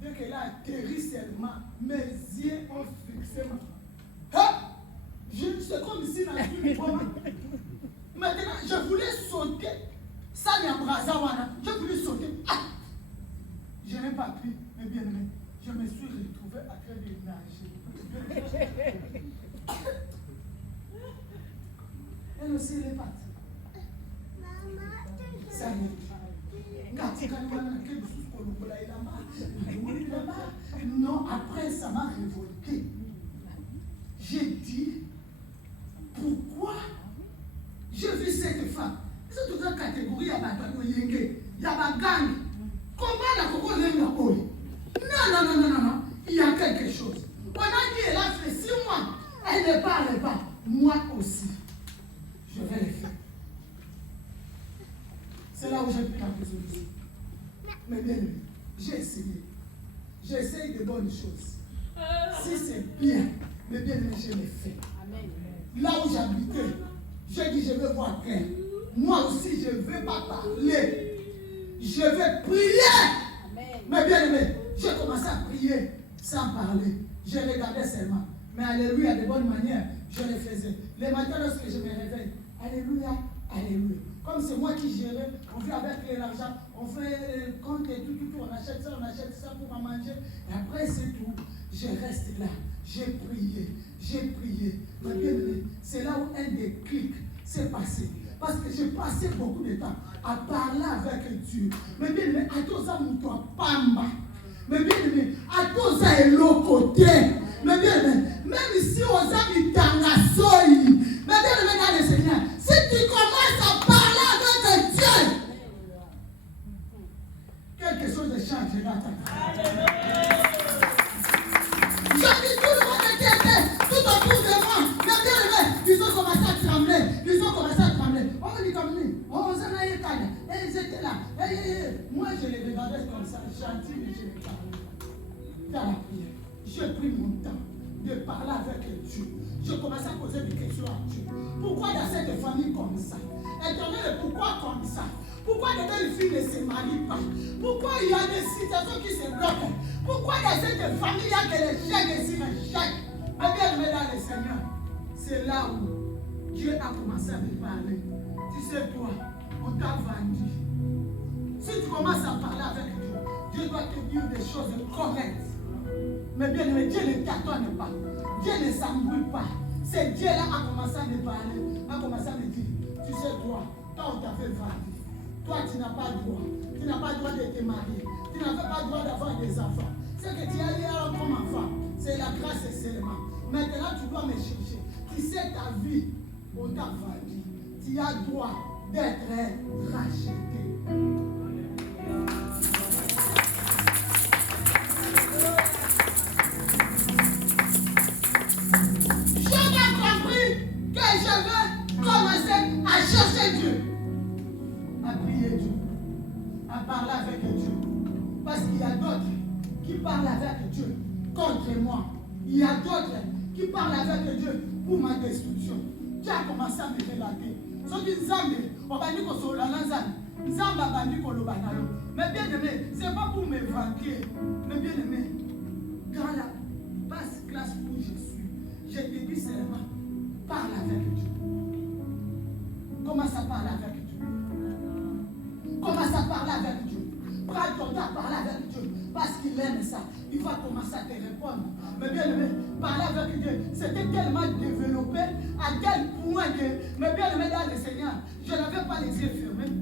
Dès qu'elle a atterri seulement, mes yeux ont fixé ma femme. C'est comme si dans une moment. Maintenant, je voulais sauter. Ça m'embrasse, je voulais sauter. Je n'ai pas pu, mais bien aimé, je me suis retrouvé à train de nager. Elle aussi, elle est partie. Ça y est. Non, après, ça m'a révolté. J'ai dit, pourquoi j'ai vu cette femme? C'est toute une catégorie, il y a ma gang. Comment la coco n'est pas poli? Non. Il y a quelque chose. Pendant qu'elle a fait 6 mois, elle ne parle pas. Moi aussi, je vais le faire. C'est là où j'ai pris la résolution. Mais bien aimé, j'ai essayé. J'essaye de bonnes choses. Si c'est bien, mais bien aimé, je l'ai fait. Là où j'habitais, j'ai dit je vais voir clair. Moi aussi, je ne vais pas parler. Je vais prier. Amen. Mais bien aimé, j'ai commencé à prier sans parler. Je regardais seulement. Mais alléluia, de bonne manière, je le faisais. Les matins, lorsque je me réveille, alléluia, alléluia. Comme c'est moi qui gérais, on fait avec l'argent, on fait compte et tout, on achète ça pour manger. Et après, c'est tout. Je reste là. J'ai prié. Mais bien aimé, c'est là où un déclic s'est passé. Parce que j'ai passé beaucoup de temps à parler avec Dieu. Mais bien aimé, à tous ça, mouton pamba. Mais bien aimé, à tous ça, et l'autre côté. Mais bien aimé, même si on a mis tangasoi. Mais bien aimé, dans le Seigneur, si tu commences à parler avec Dieu, quelque chose de change dans ta vie. Je dis tout le monde était tout autour de moi. Mais bien aimé, ils ont commencé à trembler. On me dit comme nous. On s'en a eu calme. Et ils étaient là. Moi, je les regardais comme ça, gentil, mais je les parlais. Dans la prière, j'ai pris mon temps de parler avec Dieu. Je commençais à poser des questions à Dieu. Pourquoi dans cette famille comme ça? Éternel, pourquoi comme ça? Pourquoi de belles filles ne se marient pas? Pourquoi il y a des situations qui se bloquent? Pourquoi dans cette famille il y a que les chèques ici, les chèques? Mais bien aimé dans le Seigneur, c'est là où Dieu a commencé à me parler. Tu sais toi, on t'a vendu. Si tu commences à parler avec Dieu, Dieu doit te dire des choses correctes. Mais bien aimé, Dieu ne t'attend pas. Dieu ne s'embrouille pas. C'est Dieu là a commencé à me parler, a commencé à me dire, tu sais toi, quand on t'a fait vendu, toi tu n'as pas droit. Tu n'as pas le droit de te marier. Tu n'as pas le droit d'avoir des enfants. Ce que tu as eu comme enfant, c'est la grâce seulement. Maintenant, tu dois me chercher. Tu sais ta vie, on t'a vendu. Tu as le droit d'être racheté. J'ai compris que je veux commencer à chercher Dieu, à prier Dieu, à parler avec Dieu. Parce qu'il y a d'autres qui parlent avec Dieu contre moi. Il y a d'autres qui parlent avec Dieu pour ma destruction. Dieu a commencé à me relater. Mais bien aimé, ce n'est pas pour me vanter. Mais bien aimé, dans la basse classe où je suis, je te dis seulement, parle avec Dieu. Commence à parler avec Dieu. Commence à parler avec Dieu. Prends ton temps à parler avec Dieu. Parce qu'il aime ça. Il va commencer à te répondre. Mais bien aimé, parler avec Dieu, c'était tellement développé à tel point que, mais bien aimé dans le Seigneur, je n'avais pas les yeux fermés.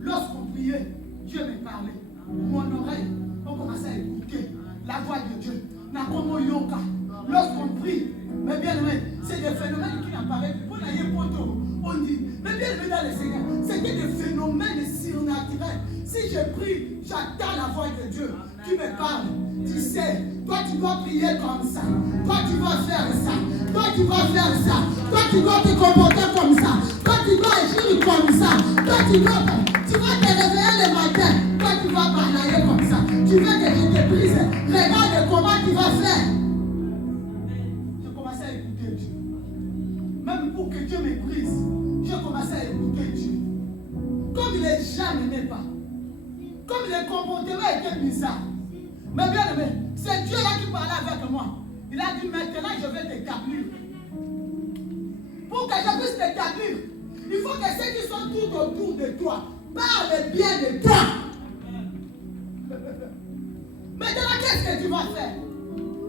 Lorsqu'on priait, Dieu me parlait. Mon oreille, on commençait à écouter la voix de Dieu. Nakomo Yoka. Lorsqu'on prie, mais bien aimé, phénomènes qui n'apparaissent plus. On dit, mais bien aimé dans le Seigneur, c'était des phénomènes surnaturels. Si je prie, j'attends la voix de Dieu qui me parle. Tu sais, toi tu dois prier comme ça. Toi tu vas faire ça. Toi tu vas faire ça. Toi tu dois te comporter comme ça. Toi tu dois agir comme ça. Toi tu vas te réveiller le matin. Toi tu vas balayer comme ça. Tu veux que je te brise. Regarde comment tu vas faire. J'ai commencé à écouter Dieu. Même pour que Dieu me brise, j'ai commencé à écouter Dieu. Comme les gens ne m'aimaient pas. Comme les comportements étaient bizarres. Mais bien aimé, c'est Dieu là qui parlait avec moi. Il a dit maintenant je vais t'établir. Pour que je puisse t'établir, il faut que ceux qui sont tout autour de toi parlent bien de toi. Maintenant, qu'est-ce que tu vas faire?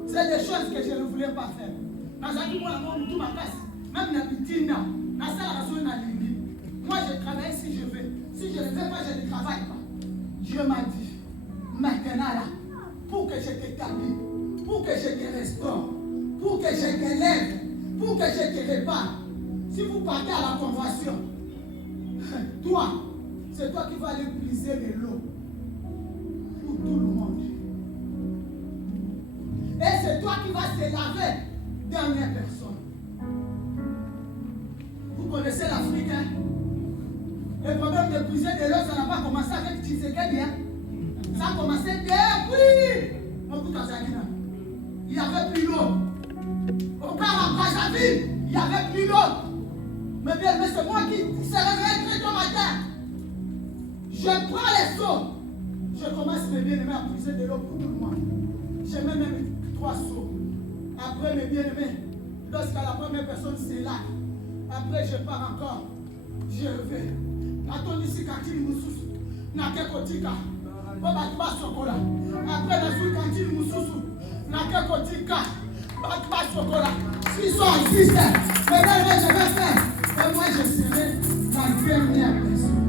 C'est des choses que je ne voulais pas faire. Moi, je travaille si je veux. Si je ne veux pas, je ne travaille pas. Dieu m'a dit, maintenant là, pour que je t'établisse, pour que je te restaure, pour que je t'élève, pour que je te répare. Si vous partez à la convention, toi, c'est toi qui vas aller briser les lots pour tout le monde. Et c'est toi qui vas te laver, dernière personne. Vous connaissez l'Afrique, hein? Le problème de briser des lots, ça n'a pas commencé avec Tshisekedi, hein? Ça a commencé depuis il n'y avait plus l'eau. Au car à Brazzaville, il n'y avait plus l'eau. Mais bien, c'est moi qui s'est réveillé très tôt matin. Je prends les seaux. Je commence mes bien-aimés à briser de l'eau pour tout le monde. J'ai même 3 seaux. Après mes bien-aimés, lorsqu'à la première personne c'est là, après je pars encore. Je reviens. Attends ici quand il me sousse. N'a qu'un kotika. Après la suite quand il me sousse. N'a qu'un kotika. S'ils sont ici, mais je vais faire. Et moi je serai la dernière personne.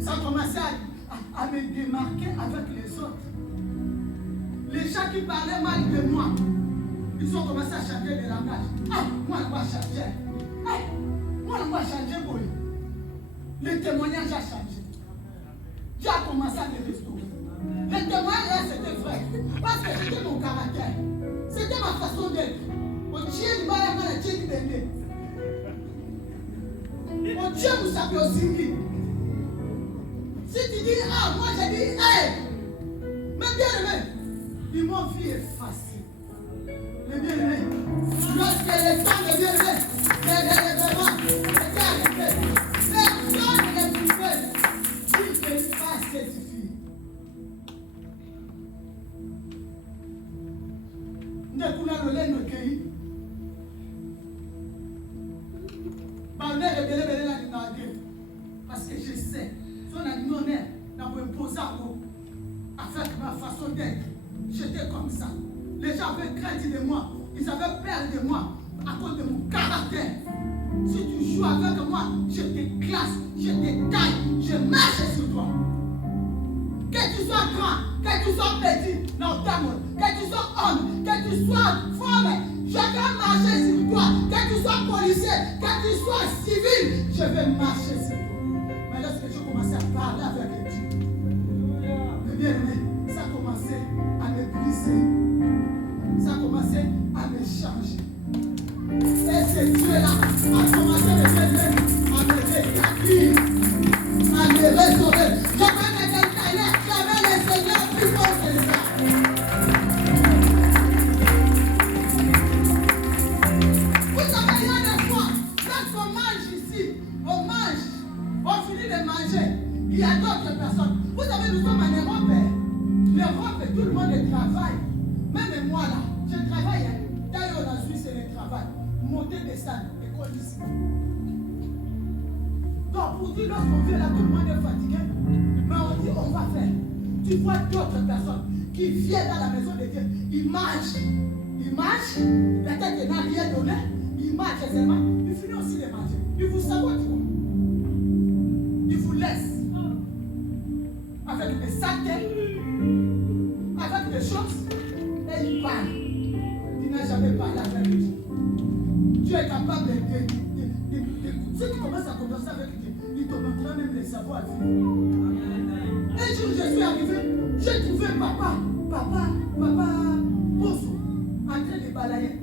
Ça a commencé à me démarquer avec les autres. Les gens qui parlaient mal de moi, ils ont commencé à changer de langage. Ah, moi je vais changer. Ah, moi je vais changer pour lui. Le témoignage a changé. Dieu a commencé à me restaurer. Le témoignage c'était vrai. Parce que c'était mon caractère. C'était ma façon d'être. Au Dieu du mal, le Dieu du bébé. Au Dieu vous savez aussi. Si tu dis ah, moi j'ai dit hey. Mais bien aimé, ils m'ont vu effacer. Mais bien aimé, lorsque les temps de bien aimé, les vraiment, étaient arrêtés. Personne ne pouvait dire efface cette fille. Ne pouvons pas le cueillir. Parce que je sais, son animal n'a pas imposé avec ma façon d'être. J'étais comme ça. Les gens avaient crainte de moi. Ils avaient peur de moi à cause de mon caractère. Si tu joues avec moi, je te classe, je te taille, je marche sur toi. Que tu sois grand, que tu sois petit, non, que tu sois homme, que tu sois femme, je vais marcher sur toi. Que tu sois policier, que tu sois civil, je vais marcher sur toi. Mais lorsque je commençais à parler avec Dieu, le bien-aimé, ça a commencé à me briser. Ça a commencé à me changer. Et ce Dieu-là a commencé à me rétablir, à me restaurer. Je peux me détailler, j'avais le Seigneur plus fort que ça. Vous savez, il y a des fois, quand on mange ici, on finit de manger, il y a d'autres personnes. Vous savez, nous sommes en Europe. L'Europe, tout le monde travaille. Même moi là, je travaille. D'ailleurs, en Suisse, c'est le travail. Monter, descendre, école ici. Donc, pour dire, lorsqu'on vient là, tout le monde est fatigué. Mais on dit, on va faire. Tu vois d'autres personnes qui viennent dans la maison de Dieu. Ils mangent. Peut-être qu'ils n'ont rien donné. Ils mangent seulement. Ils finissent aussi de manger. Ils vous sabotent. Ils vous laissent. Avec des saletés. Avec des choses. Et ils parlent. capable si tu commences à converser avec Dieu, il te montrera même les savoirs à vivre. Un jour, je suis arrivé, j'ai trouvé papa, Bosso, en train de balayer.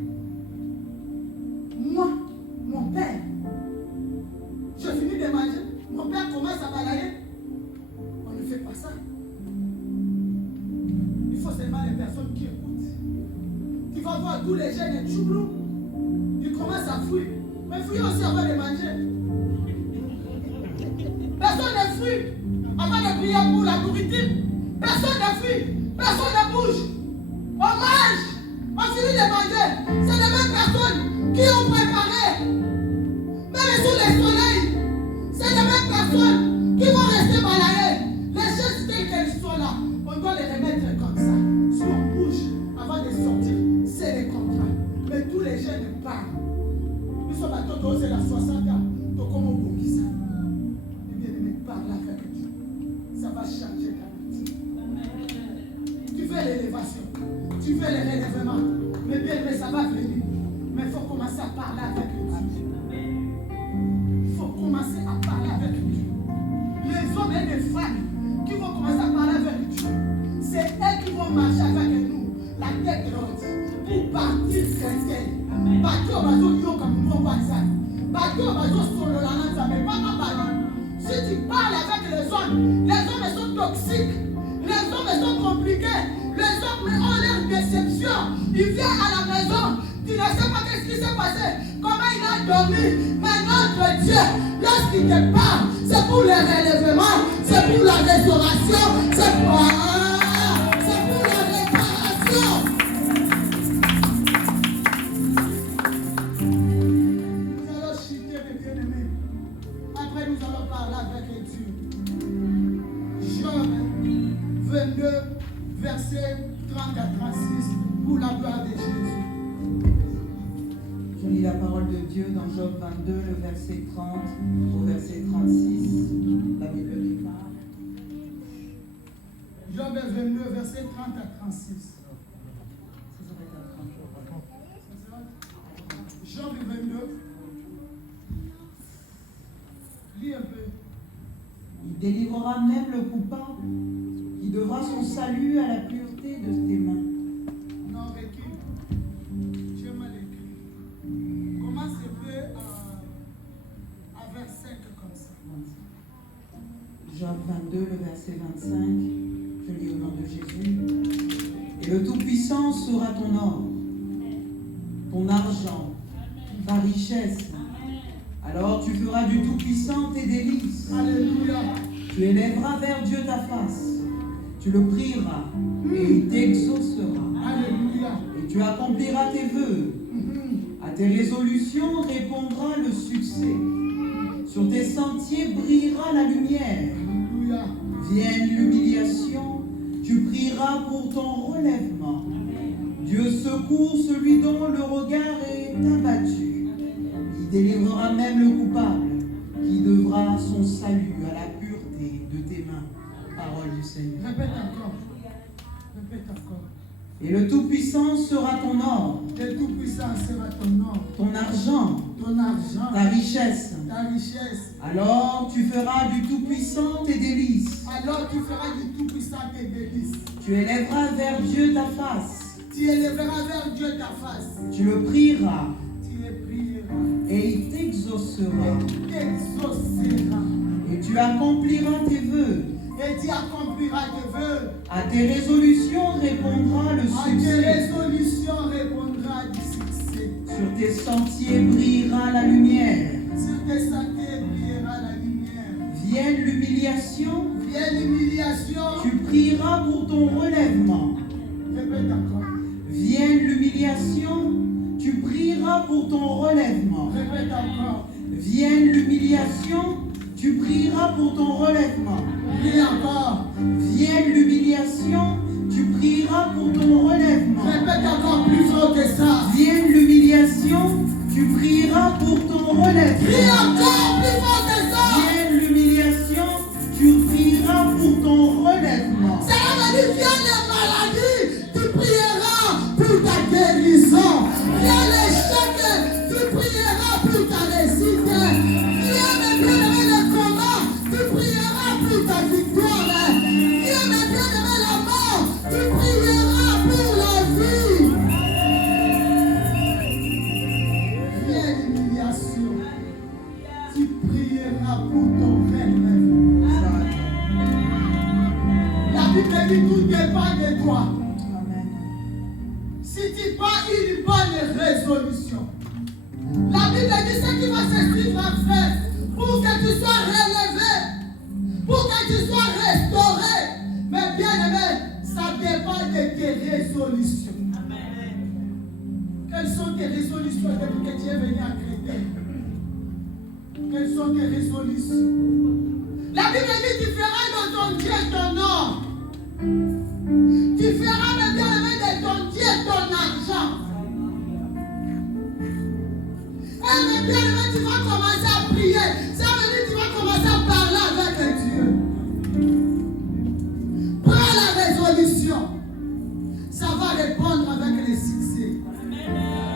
Moi, mon père, je finis de manger, mon père commence à balayer. On ne fait pas ça. Il faut seulement les personnes qui écoutent. Tu vas voir tous les jeunes tchoublous, ils commencent à fuir. Mais fuir aussi avant de manger. Personne ne fuit avant de prier pour la nourriture. Personne ne fuit, personne ne bouge. On mange, on finit de manger. C'est les mêmes personnes qui ont préparé. Même sous le soleil, c'est les mêmes personnes qui vont rester balayées. Les choses telles qu'elles sont là, on doit les remettre comme ça. Si on bouge avant de sortir, c'est les contrats. Mais tous les jeunes parlent. Nous sommes à Toto, c'est la 60 ans. Donc comment on bouge ça? Eh bien, mais parle avec Dieu. Ça va changer ta vie. Tu veux l'élévation, tu veux le relèvement. Mais bien, mais ça va venir. Mais il faut commencer à parler avec Dieu. Il faut commencer à parler avec Dieu. Les hommes et les femmes qui vont commencer à parler avec Dieu, c'est eux qui vont marcher avec nous, la tête haute, pour partir chrétienne. Bateau bateau yo comme nous WhatsApp. Bateau bateau sur le lanza mais pas à Bali. Si tu parles avec les hommes sont toxiques, les hommes sont compliqués, les hommes ont leur déception. Il vient à la maison, tu ne sais pas qu'est-ce qui s'est passé, comment il a dormi. Mais notre Dieu, lorsqu'il te parle, c'est pour le relèvement, c'est pour la restauration, c'est pour la réparation. Nous allons parler avec Dieu. Job 22, verset 30 à 36, pour la gloire de Jésus. Je lis la parole de Dieu dans Job 22, le verset 30 au verset 36. La Bible déclare. Job 22, verset 30 à 36. Job 22. Lis un peu. Il délivrera même le coupable, qui devra son salut à la pureté de tes mains. Non, recule. J'ai mal écrit. Commence un peu à verset comme ça. Job 22, le verset 25. Je lis au nom de Jésus. Et le Tout-Puissant sera ton or, ton argent, ta richesse. Alors tu feras du Tout-Puissant tes délices. Alléluia. Tu élèveras vers Dieu ta face. Tu le prieras et il t'exaucera. Alléluia. Et tu accompliras tes vœux. À tes résolutions répondra le succès. Sur tes sentiers brillera la lumière. Alléluia. Vienne l'humiliation, tu prieras pour ton relèvement. Dieu secourt celui dont le regard est abattu. Il délivrera même le coupable, qui devra son salut à la pureté de tes mains. Parole du Seigneur. Répète encore. Répète encore. Et le Tout-Puissant sera ton or, Le Tout-Puissant sera ton or, ton argent, ton argent, ta richesse. ta richesse. Alors tu feras du Tout-Puissant tes délices. Alors tu feras du Tout-Puissant tes délices. Tu élèveras vers Dieu ta face. Tu élèveras vers Dieu ta face. Tu le prieras Tu le prieras. et il t'exaucera. Et t'exaucera. Et tu accompliras tes vœux. Et tu accompliras tes vœux. À tes résolutions répondra le À tes succès. résolutions répondra du succès. Sur tes sentiers brillera la lumière. Sur tes sentiers brillera la lumière. Vienne l'humiliation, Vienne l'humiliation. tu prieras pour ton relèvement. Répète encore. Vienne l'humiliation, tu prieras pour ton relèvement. Répète encore. Vienne l'humiliation, tu prieras pour ton relèvement. Prie encore. Vienne l'humiliation, tu prieras pour ton relèvement. Répète encore plus fort que ça. Vienne l'humiliation, tu prieras pour ton relèvement. Prie encore plus fort que ça. Vienne l'humiliation, tu prieras pour ton relèvement. Ça veut dire viens les maladies, tu prieras pour ta guérison. Viens les chèques, tu prieras résolution. La Bible dit ce qui va se suivre après pour que tu sois relevé, pour que tu sois restauré. Mais bien aimé, ça dépend de tes résolutions. Quelles sont tes résolutions depuis que tu es venu à Créteil? Quelles sont tes résolutions? La Bible dit tu feras de ton Dieu ton or. Tu feras de bien aimé de ton Dieu ton argent. Et bien aimé, tu vas commencer à prier. Ça veut dire que tu vas commencer à parler avec Dieu. Prends la résolution. Ça va répondre avec les succès.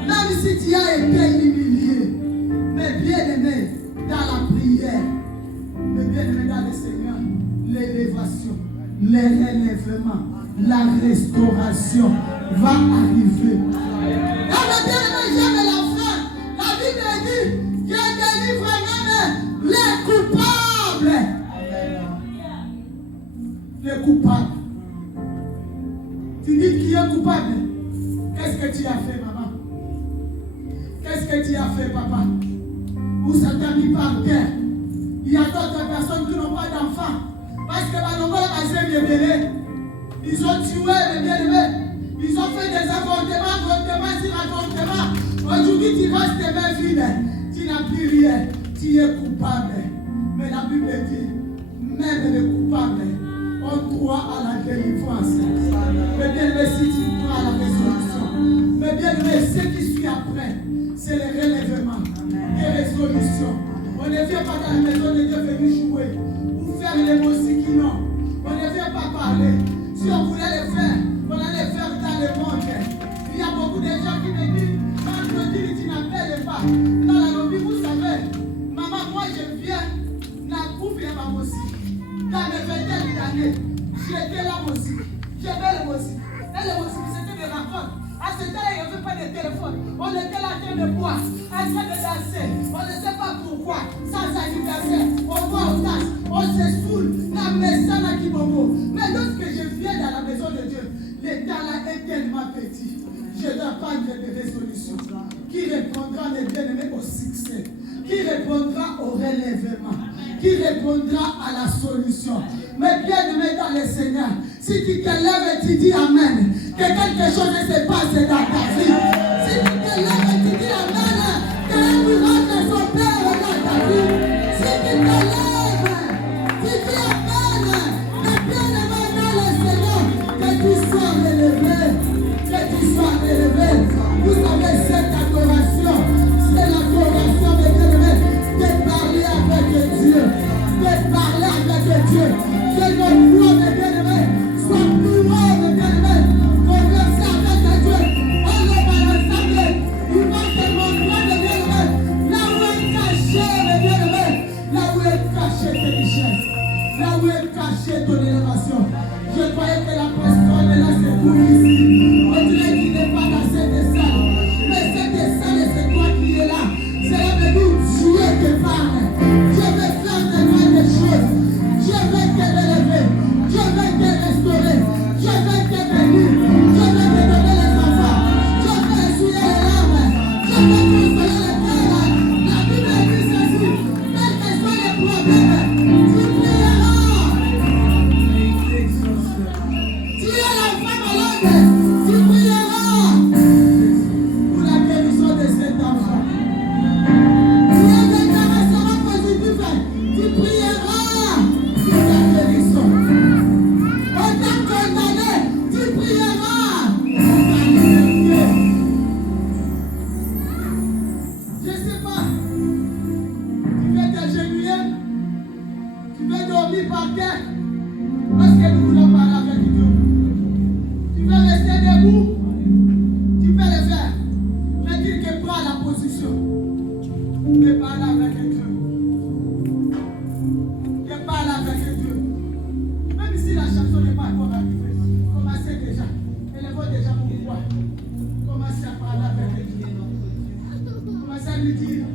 Même si tu as été humilié, mais bien aimé, dans la prière, mais bien aimé dans le Seigneur, l'élévation, le relèvement, la restauration va arriver. Ah, mais bien aimé, j'aime la fin. La Bible dit qu'il délivre même les coupables. Les coupables. Tu dis qui est coupable? Qu'est-ce que tu as fait, maman? Qu'est-ce que tu as fait, papa? Où ça t'a mis par terre? Il y a d'autres personnes qui n'ont pas d'enfants. Parce que ils ont tué les bien-aimés. Ils ont fait des avortements sur avortements. Aujourd'hui, tu restes tes mains vides. Tu n'as plus rien. Tu es coupable. Mais la Bible dit, même les coupables ont droit à la délivrance. Mais bien-aimé, si tu prends la résolution. Mais bien-aimé, ce qui suit après, c'est le relèvement. Les résolutions. On ne vient pas dans la maison de Dieu venir jouer ou faire les musiques, non. On ne vient pas parler. Si on voulait le faire, on allait le faire dans le monde. Il y a beaucoup de gens qui me disent, quand je dis que tu n'appelles pas, dans la lobby, vous savez, maman, moi je viens, n'a coupe à ma musique. Dans mes 20 d'années, j'étais la musique. J'aimais la musique. Et la musique, c'était des rencontres. À ce temps-là, il n'y avait pas de téléphone. On était là en train de boire, en train de danser. On ne sait pas pourquoi. Sans anniversaire, on boit, on danse, on se saoule. Mais lorsque je viens dans la maison de Dieu, l'état là est tellement petit. Je dois prendre des résolutions qui répondra les bien-aimés au succès, qui répondra au relèvement, qui répondra à la solution. Mais bien-aimé dans le Seigneur, si tu te lèves et tu dis Amen, que quelque chose se passe dans ta vie. Si tu te lèves et tu dis Amen, que un miracle s'opère dans ta vie. Si tu te lèves, tu dis Amen, que bien-aimé dans le Seigneur, que tu sois relevé, que tu sois relevé. Vous savez, cette adoration, c'est l'adoration de bien-aimé, de parler avec Dieu, de parler avec Dieu, que notre foi de bien-aimé soit plus haut de bien-aimé, converser avec Dieu, on le va l'ensemble, il va te montrer de bien-aimé, là où est caché le bien-aimé, là où est caché tes richesses, là où est caché ton élévation. Je croyais que la personne est là, c'est pour ici. On dirait qu'il n'est pas dans cette salle. Mais cette salle, c'est toi qui es là. Cela veut dire Dieu te parle. Dieu veut faire de grandes choses. Dieu veut te relever. Dieu veut te restaurer. Dieu veut te bénir. Dieu veut te donner les enfants. Dieu veut essuyer les larmes. Dieu veut consoler les cœurs. La Bible dit ceci. Quels que soient les problèmes, tu prieras. Tu es l'enfant malade, tu prieras pour la guérison de cet enfant. Tu es déclaration positive, tu prieras pour la guérison. On t'a condamné, tu prieras pour ta liberté. Je ne sais pas, tu veux t'agenouiller, tu veux dormir par terre, parce que nous voulons parler avec Dieu. Tu veux rester debout, tu peux le faire. Mais dis que prends la position de parler avec Dieu. De parler avec Dieu. Même si la chanson n'est pas encore arrivée, commencez déjà. Élevons déjà mon voix. Commencez à parler avec Dieu. Commencez à lui dire.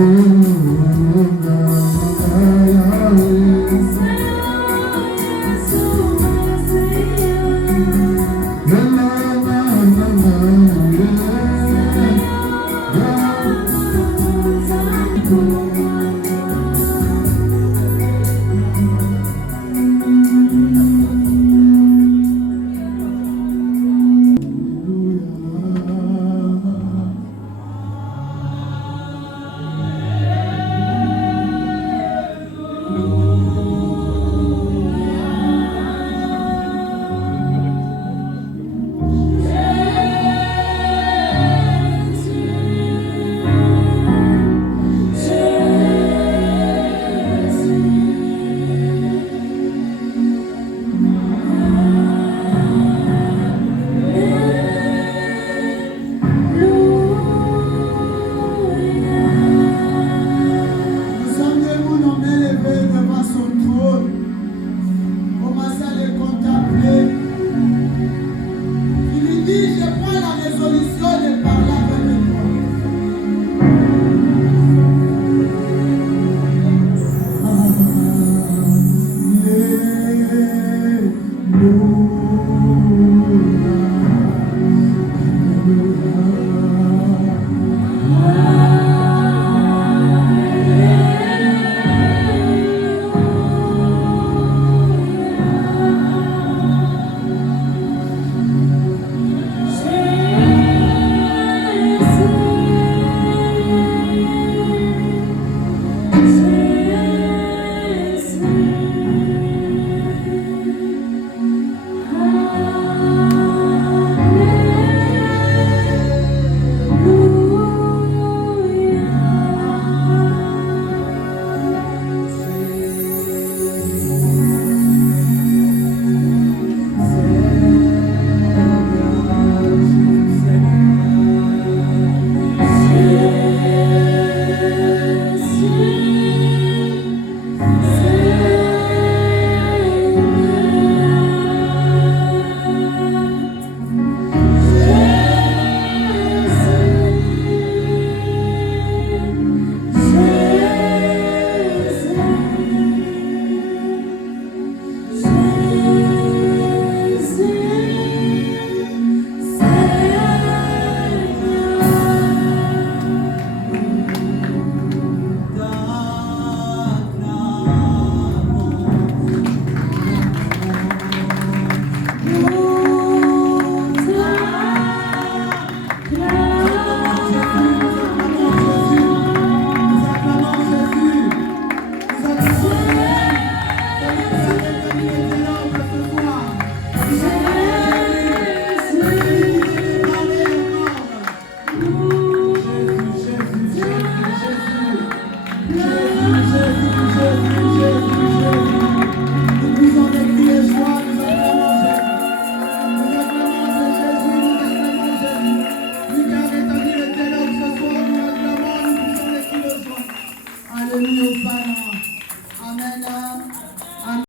Oh